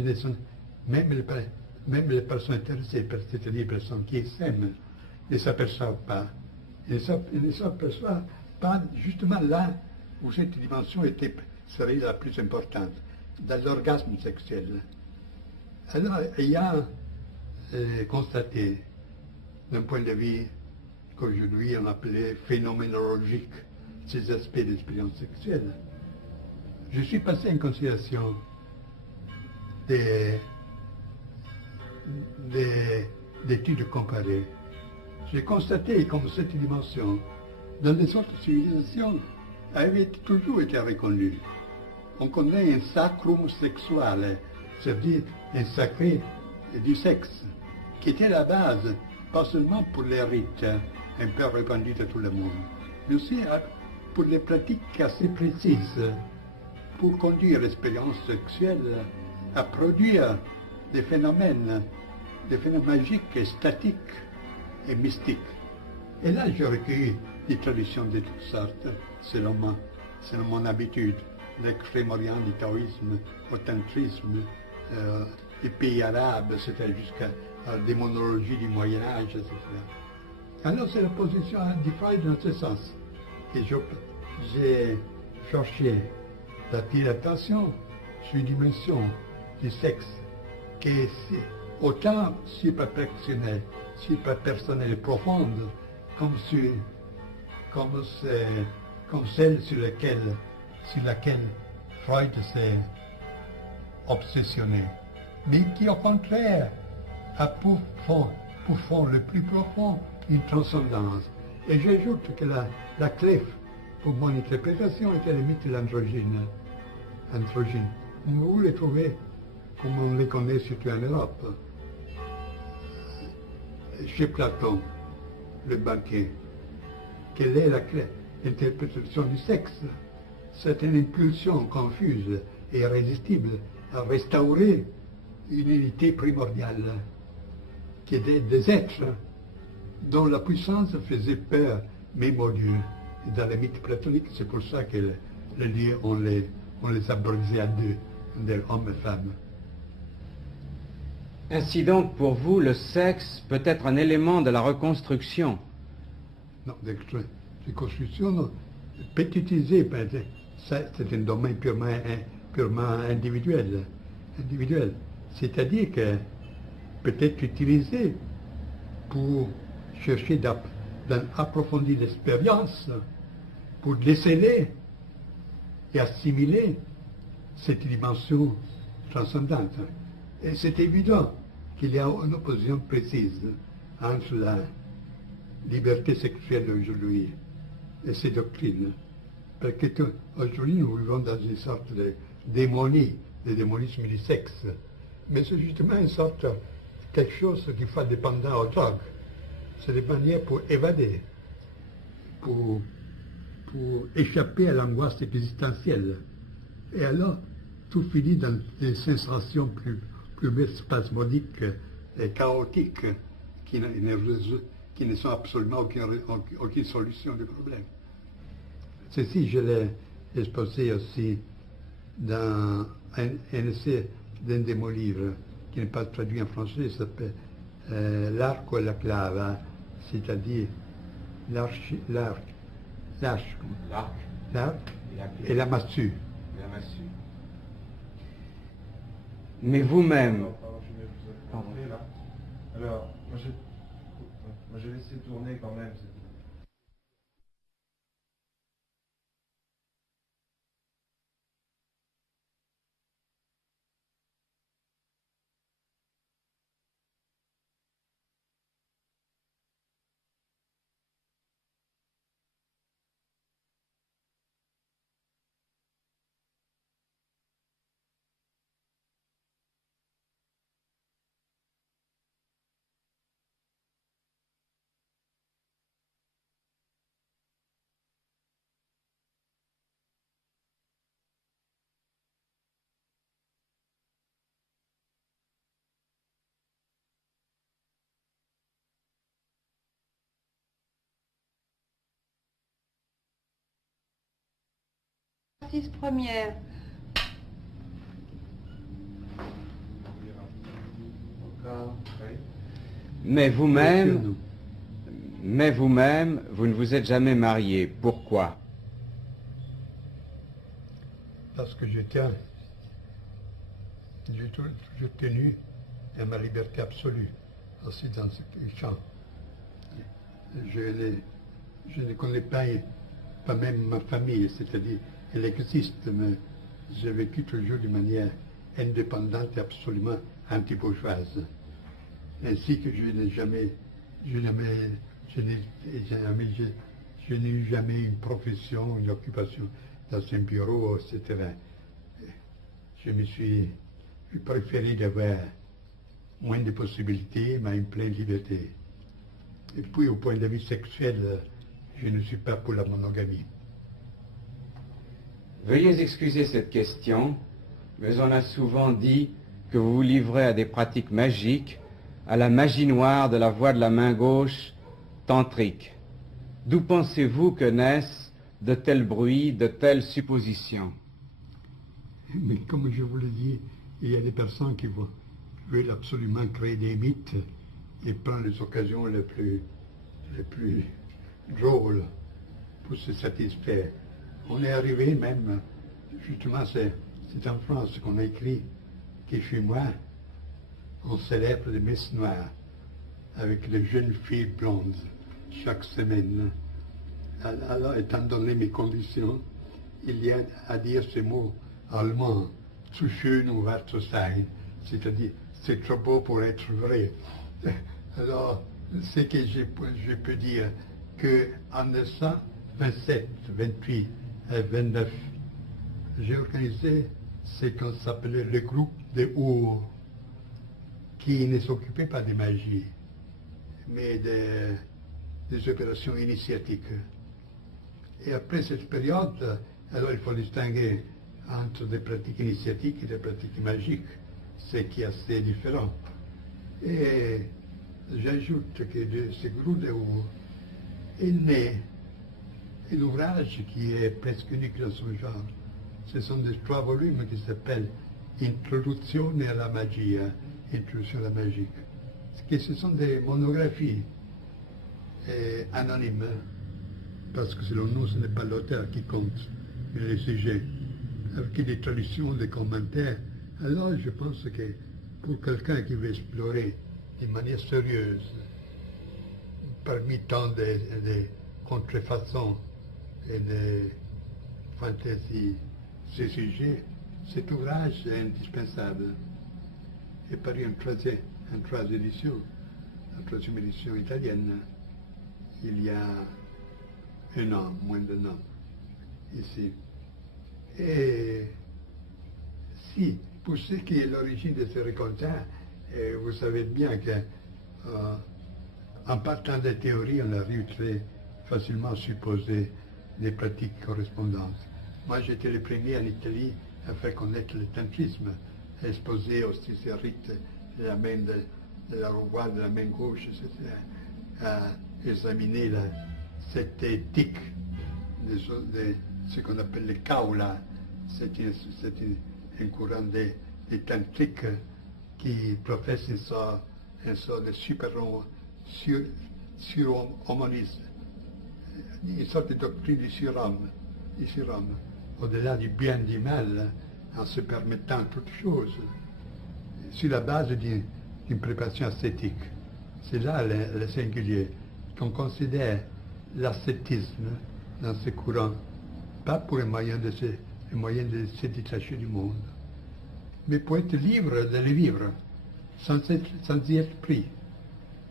même les personnes intéressées, c'est-à-dire les personnes qui s'aiment, ne s'aperçoivent pas. Ils ne s'aperçoivent pas justement là où cette dimension serait la plus importante, dans l'orgasme sexuel. Alors, il y a constaté d'un point de vue qu'aujourd'hui on appelait phénoménologique, ces aspects d'expérience sexuelle. Je suis passé en considération des études comparées. J'ai constaté comme cette dimension, dans les autres civilisations, avait toujours été reconnue. On connaît un sacrum sexual, c'est-à-dire un sacré du sexe, qui était la base, pas seulement pour les rites un peu répandus de tout le monde, mais aussi pour les pratiques assez précises, pour conduire l'expérience sexuelle à produire des phénomènes magiques, statiques et mystiques. Et là, j'ai recueilli des traditions de toutes sortes, selon mon habitude, l'extrême-orient du taoïsme, au tantrisme, les pays arabes, c'était jusqu'à la démonologie du Moyen-Âge, etc. Alors c'est la position du Freud dans ce sens. Et j'ai cherché d'attirer l'attention sur une dimension du sexe qui est autant superpersonnelle et profonde comme celle sur laquelle Freud s'est obsessionné, mais qui au contraire a pour fond le plus profond une transcendance. Et j'ajoute que la clé pour mon interprétation était le mythe de l'androgyne. Vous les trouvez comme on les connaît surtout en Europe. Chez Platon, le banquet, quelle est la clé? L'interprétation du sexe. C'est une impulsion confuse et irrésistible à restaurer une unité primordiale, qui était des êtres dont la puissance faisait peur même aux dieux. Et dans les mythes platoniques, c'est pour ça que les dieux, on les a brisés à deux, hommes et femmes. Ainsi donc, pour vous, le sexe peut être un élément de la reconstruction. Non, de reconstruction, non. Pétitisé, c'est un domaine purement individuel. C'est-à-dire que peut-être utilisé pour chercher d'approfondir l'expérience, pour déceler et assimiler cette dimension transcendante. Et c'est évident qu'il y a une opposition précise entre la liberté sexuelle d'aujourd'hui et ces doctrines. Parce qu'aujourd'hui, nous vivons dans une sorte de démonie, de démonisme du sexe. Mais c'est justement une sorte, quelque chose qui fait dépendant aux drogues. C'est des manières pour évader, pour échapper à l'angoisse existentielle. Et alors, tout finit dans des sensations plus spasmodiques et chaotiques qui ne sont absolument aucune solution du problème. Ceci, je l'ai exposé aussi dans un essai d'un de mes livres, qui n'est pas traduit en français, s'appelle L'arco et la clava, c'est-à-dire l'arc et la massue. Mais vous-même... Pardon. Alors, moi je vais laisser tourner quand même. Exercice première. Mais vous-même, vous ne vous êtes jamais marié. Pourquoi? Parce que j'ai toujours tenu à ma liberté absolue, aussi dans ce champ. Je ne connais pas même ma famille, c'est-à-dire, elle existe, mais j'ai vécu toujours d'une manière indépendante et absolument anti-bourgeoise. Ainsi que je n'ai eu jamais une profession, une occupation dans un bureau, etc. Je me suis préféré d'avoir moins de possibilités, mais une pleine liberté. Et puis, au point de vue sexuel, je ne suis pas pour la monogamie. Veuillez excuser cette question, mais on a souvent dit que vous vous livrez à des pratiques magiques, à la magie noire de la voix de la main gauche tantrique. D'où pensez-vous que naissent de tels bruits, de telles suppositions? Mais comme je vous l'ai dit, il y a des personnes qui veulent absolument créer des mythes et prendre les occasions les plus drôles pour se satisfaire. On est arrivé même, justement, c'est en France qu'on a écrit que chez moi, on célèbre des messes noires avec les jeunes filles blondes chaque semaine. Alors, étant donné mes conditions, il y a à dire ce mot allemand, zu schön um wahr zu sein, c'est-à-dire c'est trop beau pour être vrai. Alors, ce que je peux dire qu'en 1927, 28 et 29, j'ai organisé ce qu'on s'appelait le groupe des Our, qui ne s'occupait pas de magie, mais des opérations initiatiques. Et après cette période, alors il faut distinguer entre des pratiques initiatiques et des pratiques magiques, ce qui est assez différent. Et j'ajoute que de ce groupe de Our est né un ouvrage qui est presque unique dans son genre. Ce sont des 3 volumes qui s'appellent Introduzione alla magia, Introduction à la magie. Ce sont des monographies anonymes, parce que selon nous, ce n'est pas l'auteur qui compte, mais le sujet, avec des traductions, des commentaires. Alors je pense que pour quelqu'un qui veut explorer de manière sérieuse, parmi tant de contrefaçons et de fantaisies, ces sujets, cet ouvrage est indispensable. Et paru en troisième édition italienne, il y a un an, moins d'un an, ici. Et si, pour ce qui est l'origine de ce recueil, vous savez bien qu'en partant des théories, on arrive très facilement à supposer des pratiques correspondantes. Moi, j'étais le premier en Italie à faire connaître le tantrisme, à exposer aussi ces rites de la main de la roi, de la main gauche, etc., à examiner cette éthique de ce qu'on appelle le kaula. C'est un courant des tantriques qui professe une sorte de surhomonisme, une sorte de doctrine du surhomme, au-delà du bien et du mal, en se permettant toutes choses, sur la base d'une préparation ascétique. C'est là le singulier, qu'on considère l'ascétisme dans ce courant, pas pour un moyen de se détacher du monde, mais pour être libre de le vivre, sans y être pris.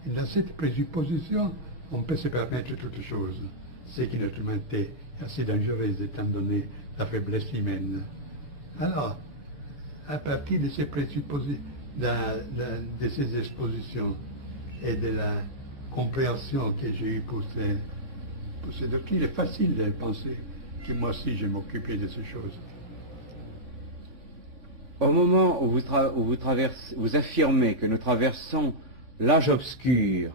Et dans cette présupposition, on peut se permettre toutes choses, ce qui naturellement est assez dangereux étant donné la faiblesse humaine. Alors, à partir de ces présuppositions, de ces expositions et de la compréhension que j'ai eue pour ces doctrines, il est facile de penser que moi aussi je m'occupais de ces choses. Au moment où vous affirmez que nous traversons l'âge obscur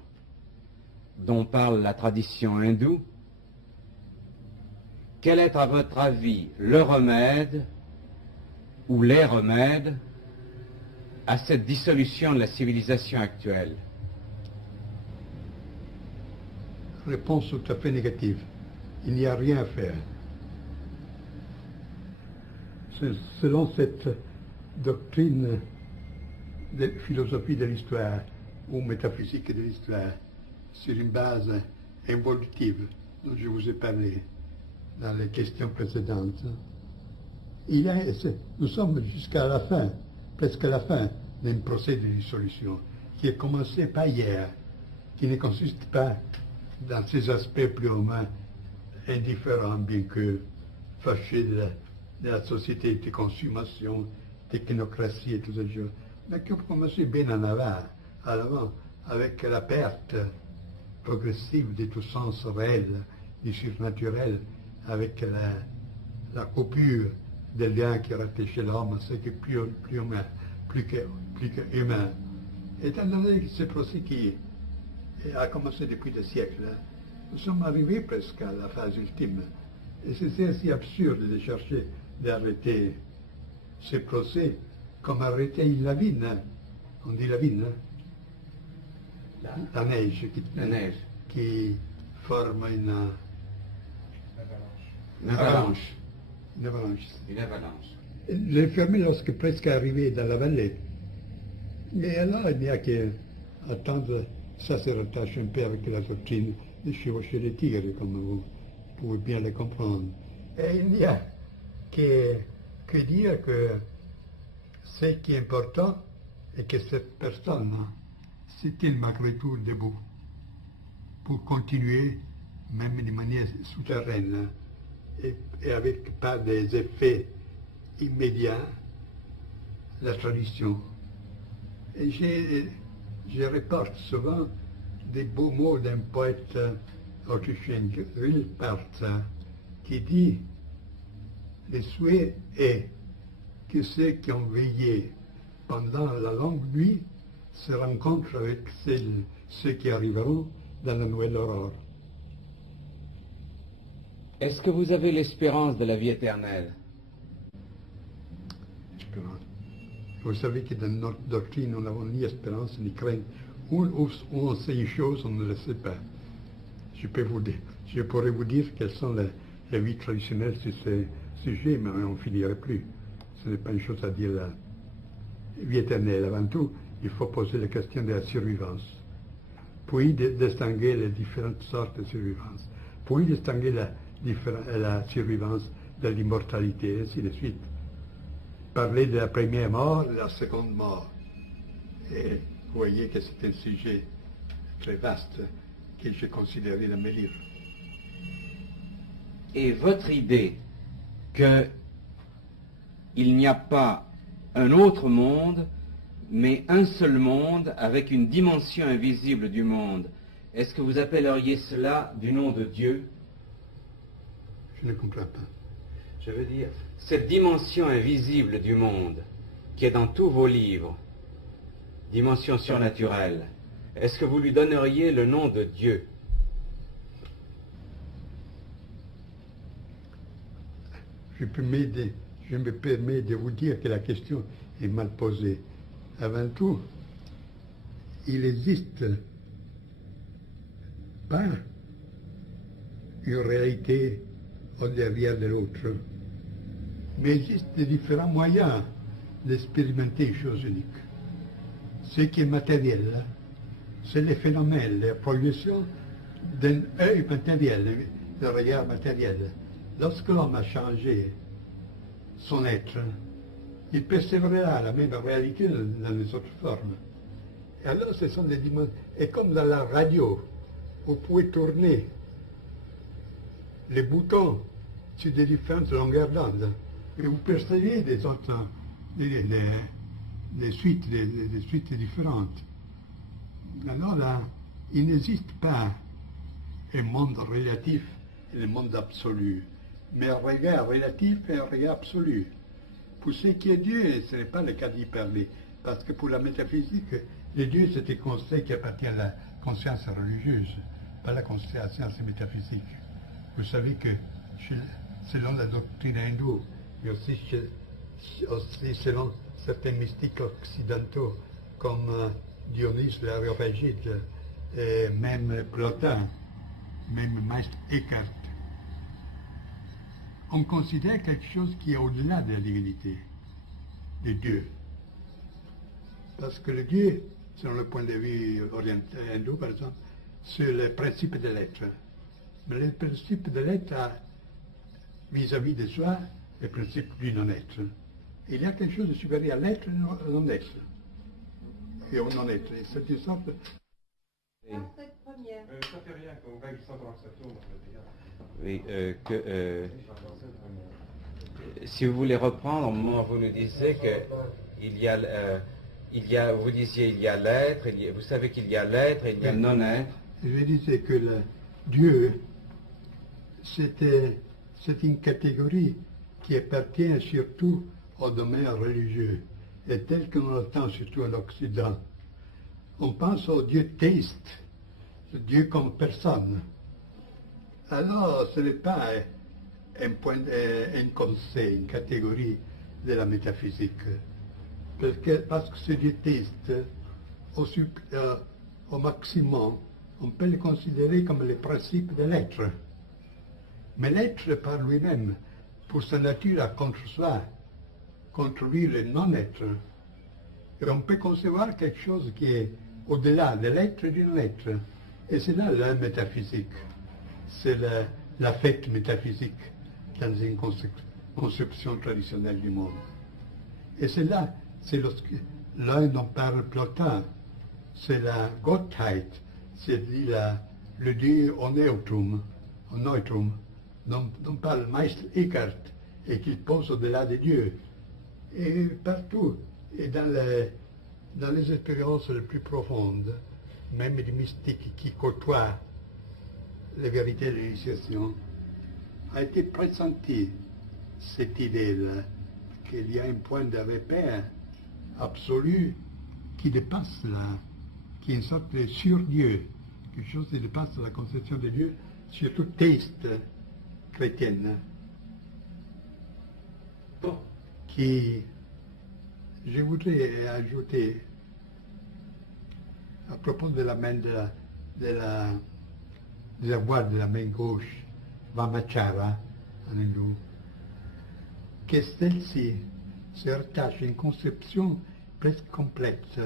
dont parle la tradition hindoue, quel est à votre avis le remède ou les remèdes à cette dissolution de la civilisation actuelle? Réponse tout à fait négative. Il n'y a rien à faire. Selon cette doctrine de philosophie de l'histoire ou métaphysique de l'histoire, sur une base involutive dont je vous ai parlé dans les questions précédentes, nous sommes jusqu'à la fin, presque à la fin d'un procès de dissolution qui a commencé pas hier, qui ne consiste pas dans ses aspects plus ou moins indifférents, bien que fâchés de la société de consommation, technocratie et tout ça, mais qui ont commencé bien en avant, avec la perte progressive de tout sens réel, du surnaturel, avec la coupure des liens qui rattachaient l'homme à ce qui est plus humain, plus que humain. Étant donné que ce procès qui a commencé depuis des siècles, nous sommes arrivés presque à la phase ultime. Et c'est assez absurde de chercher d'arrêter ce procès comme arrêter une lavine. On dit lavine, hein? La neige qui forme une avalanche. Une avalanche. J'ai fermé lorsque presque arrivé dans la vallée. Et alors, il n'y a qu'à attendre, ça se rattache un peu avec la doctrine de chevaucher les tigres, comme vous pouvez bien le comprendre. Et il n'y a que dire que ce qui est important est que cette personne s'est-il malgré tout debout pour continuer, même de manière souterraine, et avec pas des effets immédiats, la tradition. Et je reporte souvent des beaux mots d'un poète autrichien, Rilpart, qui dit « Le souhait est que ceux qui ont veillé pendant la longue nuit se rencontrent avec ceux qui arriveront dans la nouvelle aurore. » Est-ce que vous avez l'espérance de la vie éternelle? Espérance. Vous savez que dans notre doctrine, nous n'avons ni espérance ni crainte. Où on sait une chose, on ne le sait pas. Je pourrais vous dire quelles sont les vies traditionnelles sur ces sujets, mais on ne finirait plus. Ce n'est pas une chose à dire la vie éternelle. Avant tout, il faut poser la question de la survivance. Puis distinguer les différentes sortes de survivance. Puis distinguer la survivance de l'immortalité, et ainsi de suite. Parler de la première mort, de la seconde mort. Et vous voyez que c'est un sujet très vaste que j'ai considéré dans mes livres. Et votre idée qu'il n'y a pas un autre monde, mais un seul monde avec une dimension invisible du monde, est-ce que vous appelleriez cela du nom de Dieu? Je ne comprends pas. Je veux dire, cette dimension invisible du monde, qui est dans tous vos livres, dimension surnaturelle, est-ce que vous lui donneriez le nom de Dieu? Je me permets de vous dire que la question est mal posée. Avant tout, il n'existe pas une réalité au derrière de l'autre, mais il existe des différents moyens d'expérimenter une chose unique. Ce qui est matériel, c'est les phénomènes, les projections d'un œil matériel, le regard matériel. Lorsque l'homme a changé son être, il persévérera la même réalité dans les autres formes. Et alors, ce sont des dimensions. Et comme dans la radio, vous pouvez tourner les boutons sur des différentes longueurs d'onde, et vous percevez des autres, des suites différentes. Alors là, il n'existe pas un monde relatif et le monde absolu, mais un regard relatif et un regard absolu. Pour ce qui est Dieu, ce n'est pas le cas d'y parler, parce que pour la métaphysique, le Dieu c'est un concept qui appartient à la conscience religieuse, pas à la conscience métaphysique. Vous savez que selon la doctrine hindoue, et aussi selon certains mystiques occidentaux, comme Dionys l'Aréopagite, et même Plotin, même Maître Eckhart, on considère quelque chose qui est au-delà de la divinité, de Dieu. Parce que le Dieu, selon le point de vue oriental, hindou par exemple, sur le principe de l'être. Mais le principe de l'être a, vis-à-vis de soi, le principe du non-être. Il y a quelque chose de supérieur à l'être et au non-être. Et au non-être. Et c'est une sorte... 27 première. Ça fait rien, qu'on règle ça pendant que ça tourne. Oui, si vous voulez reprendre, moi, vous nous disiez que vous disiez il y a l'être, vous savez qu'il y a l'être et il y a le non-être. Je disais que Dieu, c'est une catégorie qui appartient surtout au domaine religieux, et tel qu'on l'entend surtout en Occident. On pense au Dieu théiste, le Dieu comme personne. Alors, ce n'est pas un concept, une catégorie de la métaphysique. Parce que ce Dieu théiste, au maximum, on peut le considérer comme le principe de l'être. Mais l'être par lui-même, pour sa nature à contre soi, contre lui le non-être. Et on peut concevoir quelque chose qui est au-delà de l'être et du non-être. Et c'est là la métaphysique. C'est l'affect métaphysique dans une conception traditionnelle du monde. Et c'est là, c'est là dont parle Plotin, c'est la Gottheit, c'est-à-dire le Dieu au neutrum, dont parle Meister Eckhart, et qu'il pose au-delà des dieux. Et partout, et dans les expériences les plus profondes, même des mystiques qui côtoient les vérités de l'initiation, a été pressenti cette idée-là, qu'il y a un point de repère absolu qui dépasse qui est une sorte de sur-Dieu, quelque chose qui dépasse la conception de Dieu, surtout théiste chrétienne, qui, je voudrais ajouter, à propos de la main de la voix de la main gauche, Vamachara, en hindou, que celle-ci se rattache à une conception presque complète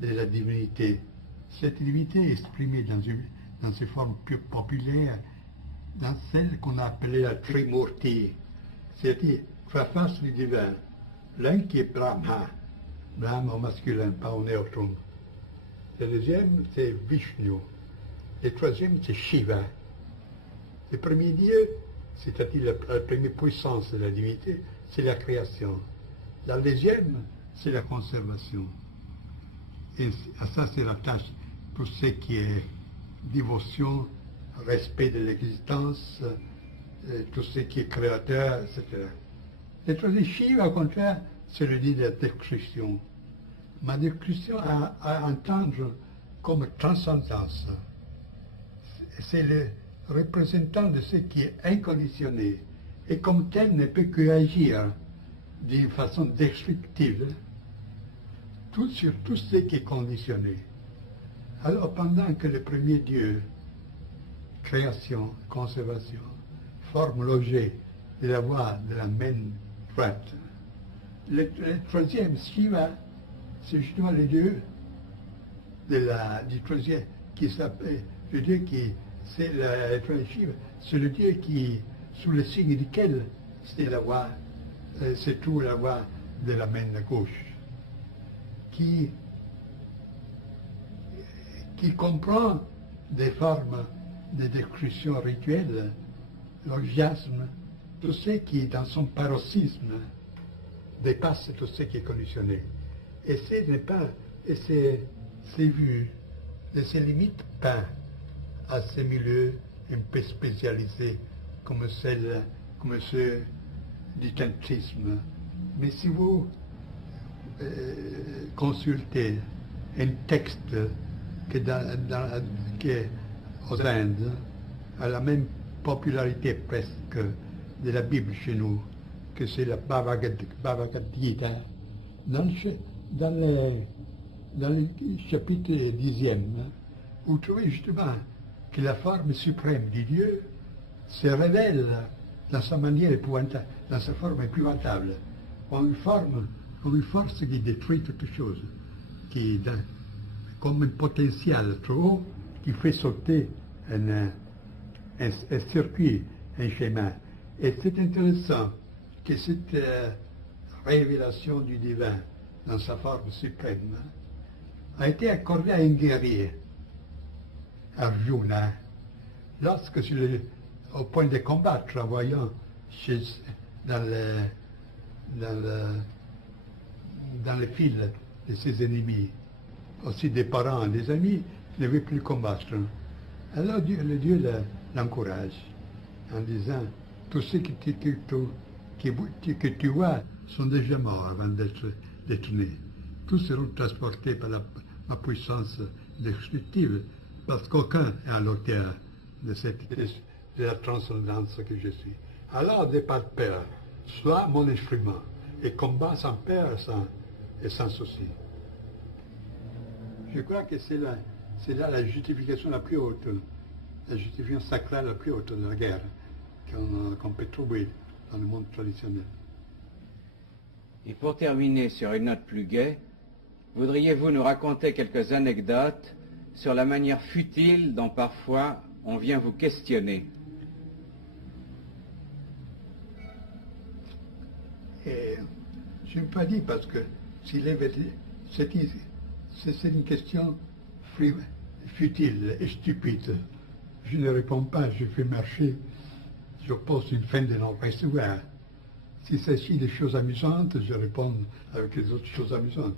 de la divinité. Cette divinité est exprimée dans ses formes plus populaires, dans celle qu'on a appelée la Trimurti, c'est-à-dire trois faces du divin. L'un qui est Brahma au masculin, pas au neutrum. Le deuxième, c'est Vishnu. Le troisième, c'est Shiva. Le premier Dieu, c'est-à-dire la première puissance de la divinité, c'est la création. La deuxième, c'est la conservation. Et à ça se rattache tout ce qui est dévotion, respect de l'existence, tout ce qui est créateur, etc. Le troisième, Shiva, au contraire, c'est le dieu de la destruction. Ma destruction à entendre comme transcendance. C'est le représentant de ce qui est inconditionné, et comme tel ne peut que agir d'une façon destructive sur tout ce qui est conditionné. Alors pendant que le premier Dieu, création, conservation, forme l'objet de la voix de la main droite, le troisième, Shiva, c'est justement le Dieu du troisième, qui s'appelle, le Dieu qui, c'est le troisième Shiva, c'est le Dieu qui, sous le signe duquel c'est la voix, c'est tout la voix de la main gauche, qui comprend des formes de destruction rituelle, l'orgiasme, tout ce qui, dans son paroxysme, dépasse tout ce qui est conditionné. Et c'est vu, ne se limite pas à ces milieux un peu spécialisés comme ceux du tantrisme. Mais si vous consultez un texte qui est aux Indes a la même popularité presque de la Bible chez nous, que c'est la Bhagavad Gita, dans le chapitre 10e, vous trouvez justement que la forme suprême du Dieu se révèle dans sa manière épouvantable, dans sa forme épouvantable, en une force qui détruit toute chose, qui est comme un potentiel trop haut qui fait sauter un circuit, un schéma. Et c'est intéressant que cette révélation du divin dans sa forme suprême a été accordée à un guerrier, Arjuna, lorsque au point de combattre, en voyant dans le fil de ses ennemis, aussi des parents, des amis, ne veut plus combattre. Alors le Dieu l'encourage en disant, tous ceux que tu vois sont déjà morts avant d'être nés. Tous seront transportés par ma puissance destructive, parce qu'aucun est à l'auteur de la transcendance que je suis. Alors, de par peur, sois mon instrument et combat sans peur et sans souci. Je crois que c'est là la justification la plus haute, la justification sacrale la plus haute de la guerre qu'on peut trouver dans le monde traditionnel. Et pour terminer sur une note plus gaie, voudriez-vous nous raconter quelques anecdotes sur la manière futile dont parfois on vient vous questionner? Et je n'ai pas dit parce que c'est une question futile et stupide. Je ne réponds pas, je fais marcher, je pose une fin de non-recevoir. S'il s'agit de choses amusantes, je réponds avec les autres choses amusantes.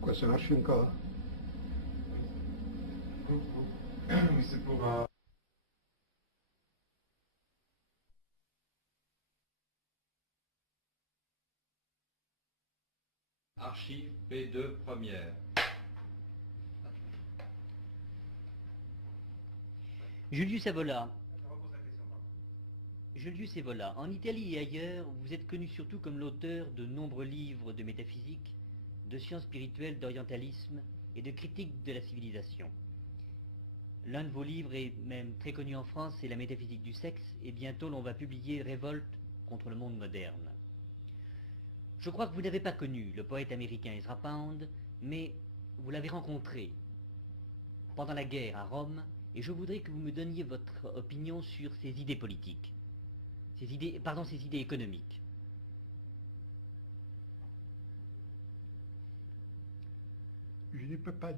Quoi, ça marche encore? C'est pour... Archive P2 première. Julius Evola. Julius Evola. En Italie et ailleurs, vous êtes connu surtout comme l'auteur de nombreux livres de métaphysique, de sciences spirituelles, d'orientalisme et de critique de la civilisation. L'un de vos livres est même très connu en France, c'est La métaphysique du sexe, et bientôt l'on va publier Révolte contre le monde moderne. Je crois que vous n'avez pas connu le poète américain Ezra Pound, mais vous l'avez rencontré pendant la guerre à Rome, et je voudrais que vous me donniez votre opinion sur ses idées politiques, ses idées économiques. Je ne peux pas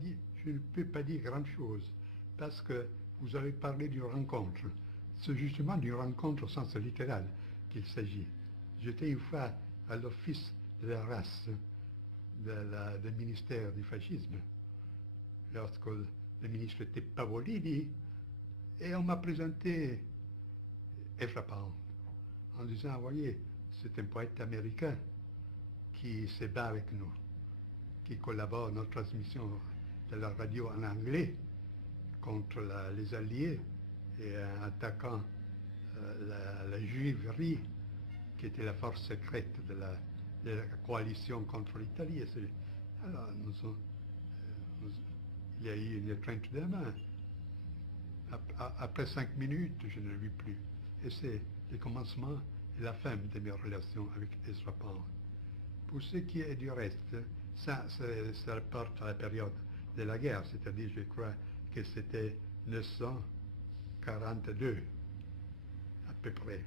dire grand-chose, parce que vous avez parlé d'une rencontre. C'est justement d'une rencontre au sens littéral qu'il s'agit. J'étais une fois à l'office de la race du ministère du fascisme, lorsque le ministre était Pavolini, et on m'a présenté Ezra Pound, en disant, voyez, c'est un poète américain qui se bat avec nous, qui collabore à notre transmission de la radio en anglais contre les Alliés et attaquant la juiverie qui était la force secrète de la coalition contre l'Italie. Alors, il y a eu une étreinte de main. Après 5 minutes, je ne le vis plus. Et c'est le commencement et la fin de mes relations avec Ezra Pound. Pour ce qui est du reste, ça rapporte à la période de la guerre, c'est-à-dire, je crois que c'était 1942, à peu près.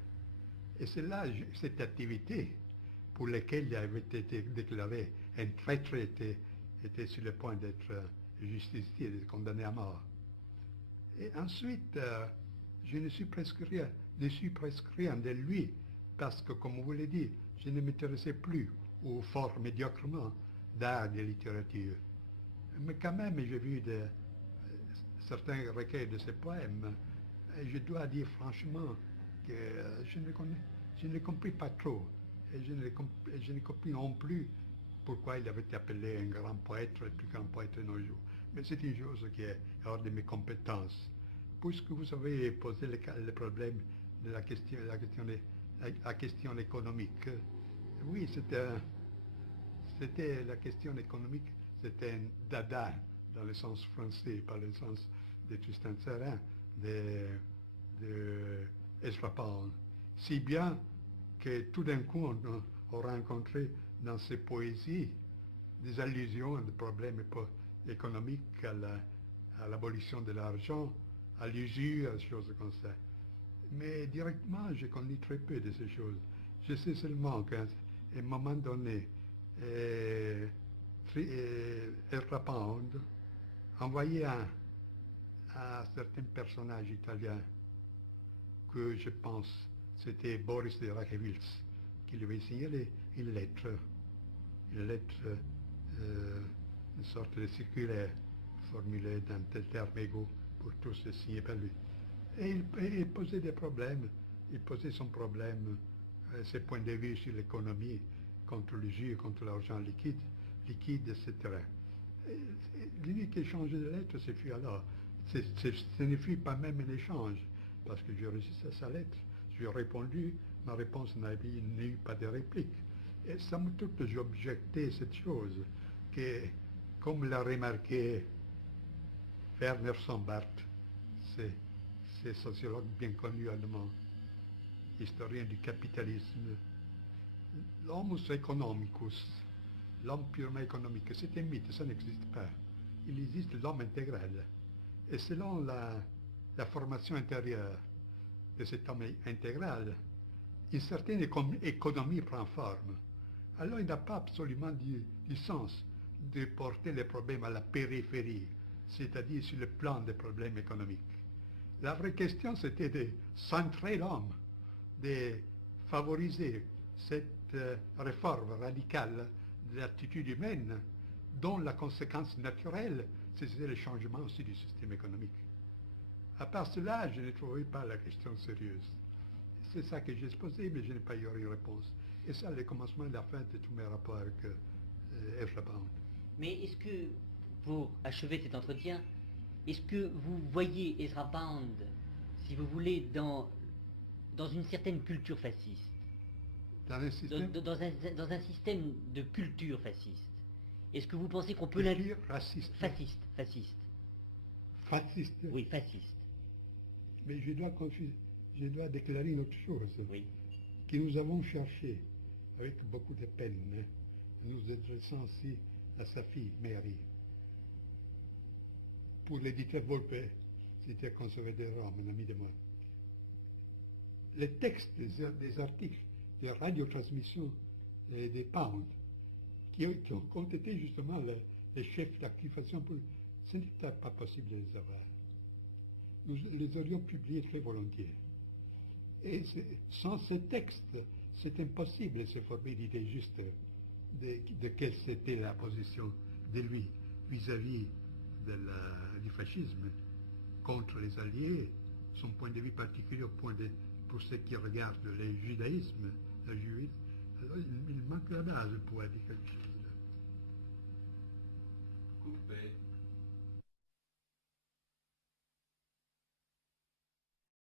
Et c'est là, cette activité pour laquelle il avait été déclaré un traître était sur le point d'être justifié, d'être condamné à mort. Et ensuite, je ne suis presque rien de lui, parce que, comme vous l'avez dit, je ne m'intéressais plus ou fort médiocrement d'art et de littérature. Mais quand même, j'ai vu certains recueils de ses poèmes, et je dois dire franchement que je ne compris pas trop Et je n'ai compris non plus pourquoi il avait été appelé un grand poète, le plus grand poète de nos jours. Mais c'est une chose qui est hors de mes compétences. Puisque vous avez posé le problème de la question économique, oui, c'était la question économique, c'était un dada dans le sens français, pas le sens de Tristan Tzara, de Ezra Pound. Si bien que tout d'un coup, on rencontré dans ses poésies des allusions à des problèmes économiques, à l'abolition de l'argent, à l'usure, à des choses comme ça. Mais directement, j'ai connu très peu de ces choses. Je sais seulement qu'à un moment donné, Ezra Pound envoyait à certains personnages italiens que je pense c'était Boris de Rachevils qui lui avait signé une lettre, une sorte de circulaire formulée dans tel terme égaux pour tous et signé par lui. Et il posait des problèmes, il posait son problème, ses points de vue sur l'économie, contre l'usure, contre l'argent liquide, etc. L'unique échange de lettres, ce fut alors. Ce ne fut pas même un échange, parce que j'ai reçu sa lettre, j'ai répondu, ma réponse n'avait eu pas de réplique. Et somme toute, j'objectais cette chose, que, comme l'a remarqué Werner Sombart, c'est sociologue bien connu allemand, historien du capitalisme, l'homus economicus, l'homme purement économique, c'est un mythe, ça n'existe pas. Il existe l'homme intégral. Et selon la formation intérieure de cet homme intégral, une certaine économie prend forme. Alors il n'a pas absolument du sens de porter les problèmes à la périphérie, c'est-à-dire sur le plan des problèmes économiques. La vraie question, c'était de centrer l'homme, de favoriser cette réforme radicale de l'attitude humaine, dont la conséquence naturelle, c'était le changement aussi du système économique. À part cela, je ne trouvais pas la question sérieuse. C'est ça que j'ai exposé, mais je n'ai pas eu réponse. Et ça, le commencement et la fin de tous mes rapports avec Ezra Pound. Mais est-ce que, pour achever cet entretien, est-ce que vous voyez Ezra Pound, si vous voulez, dans une certaine culture fasciste? Dans un système dans un système de culture fasciste. Est-ce que vous pensez qu'on peut culture raciste. Fasciste. Fasciste. Oui, fasciste. Mais je dois déclarer une autre chose. Oui. Que nous avons cherché, avec beaucoup de peine, nous adressant aussi à sa fille, Mary. Pour l'éditeur Volpe, c'était conservé de Rome, un ami de moi. Les textes des articles de radiotransmission des Pound, qui ont été justement les chefs d'activation, ce n'était pas possible de les avoir. Nous les aurions publiés très volontiers. Et sans ces textes, c'est impossible de se former une idée juste de quelle c'était la position de lui vis-à-vis du fascisme contre les Alliés, son point de vue particulier pour ceux qui regardent le judaïsme, le juif. Alors, il manque la base pour dire quelque chose là. Coupé.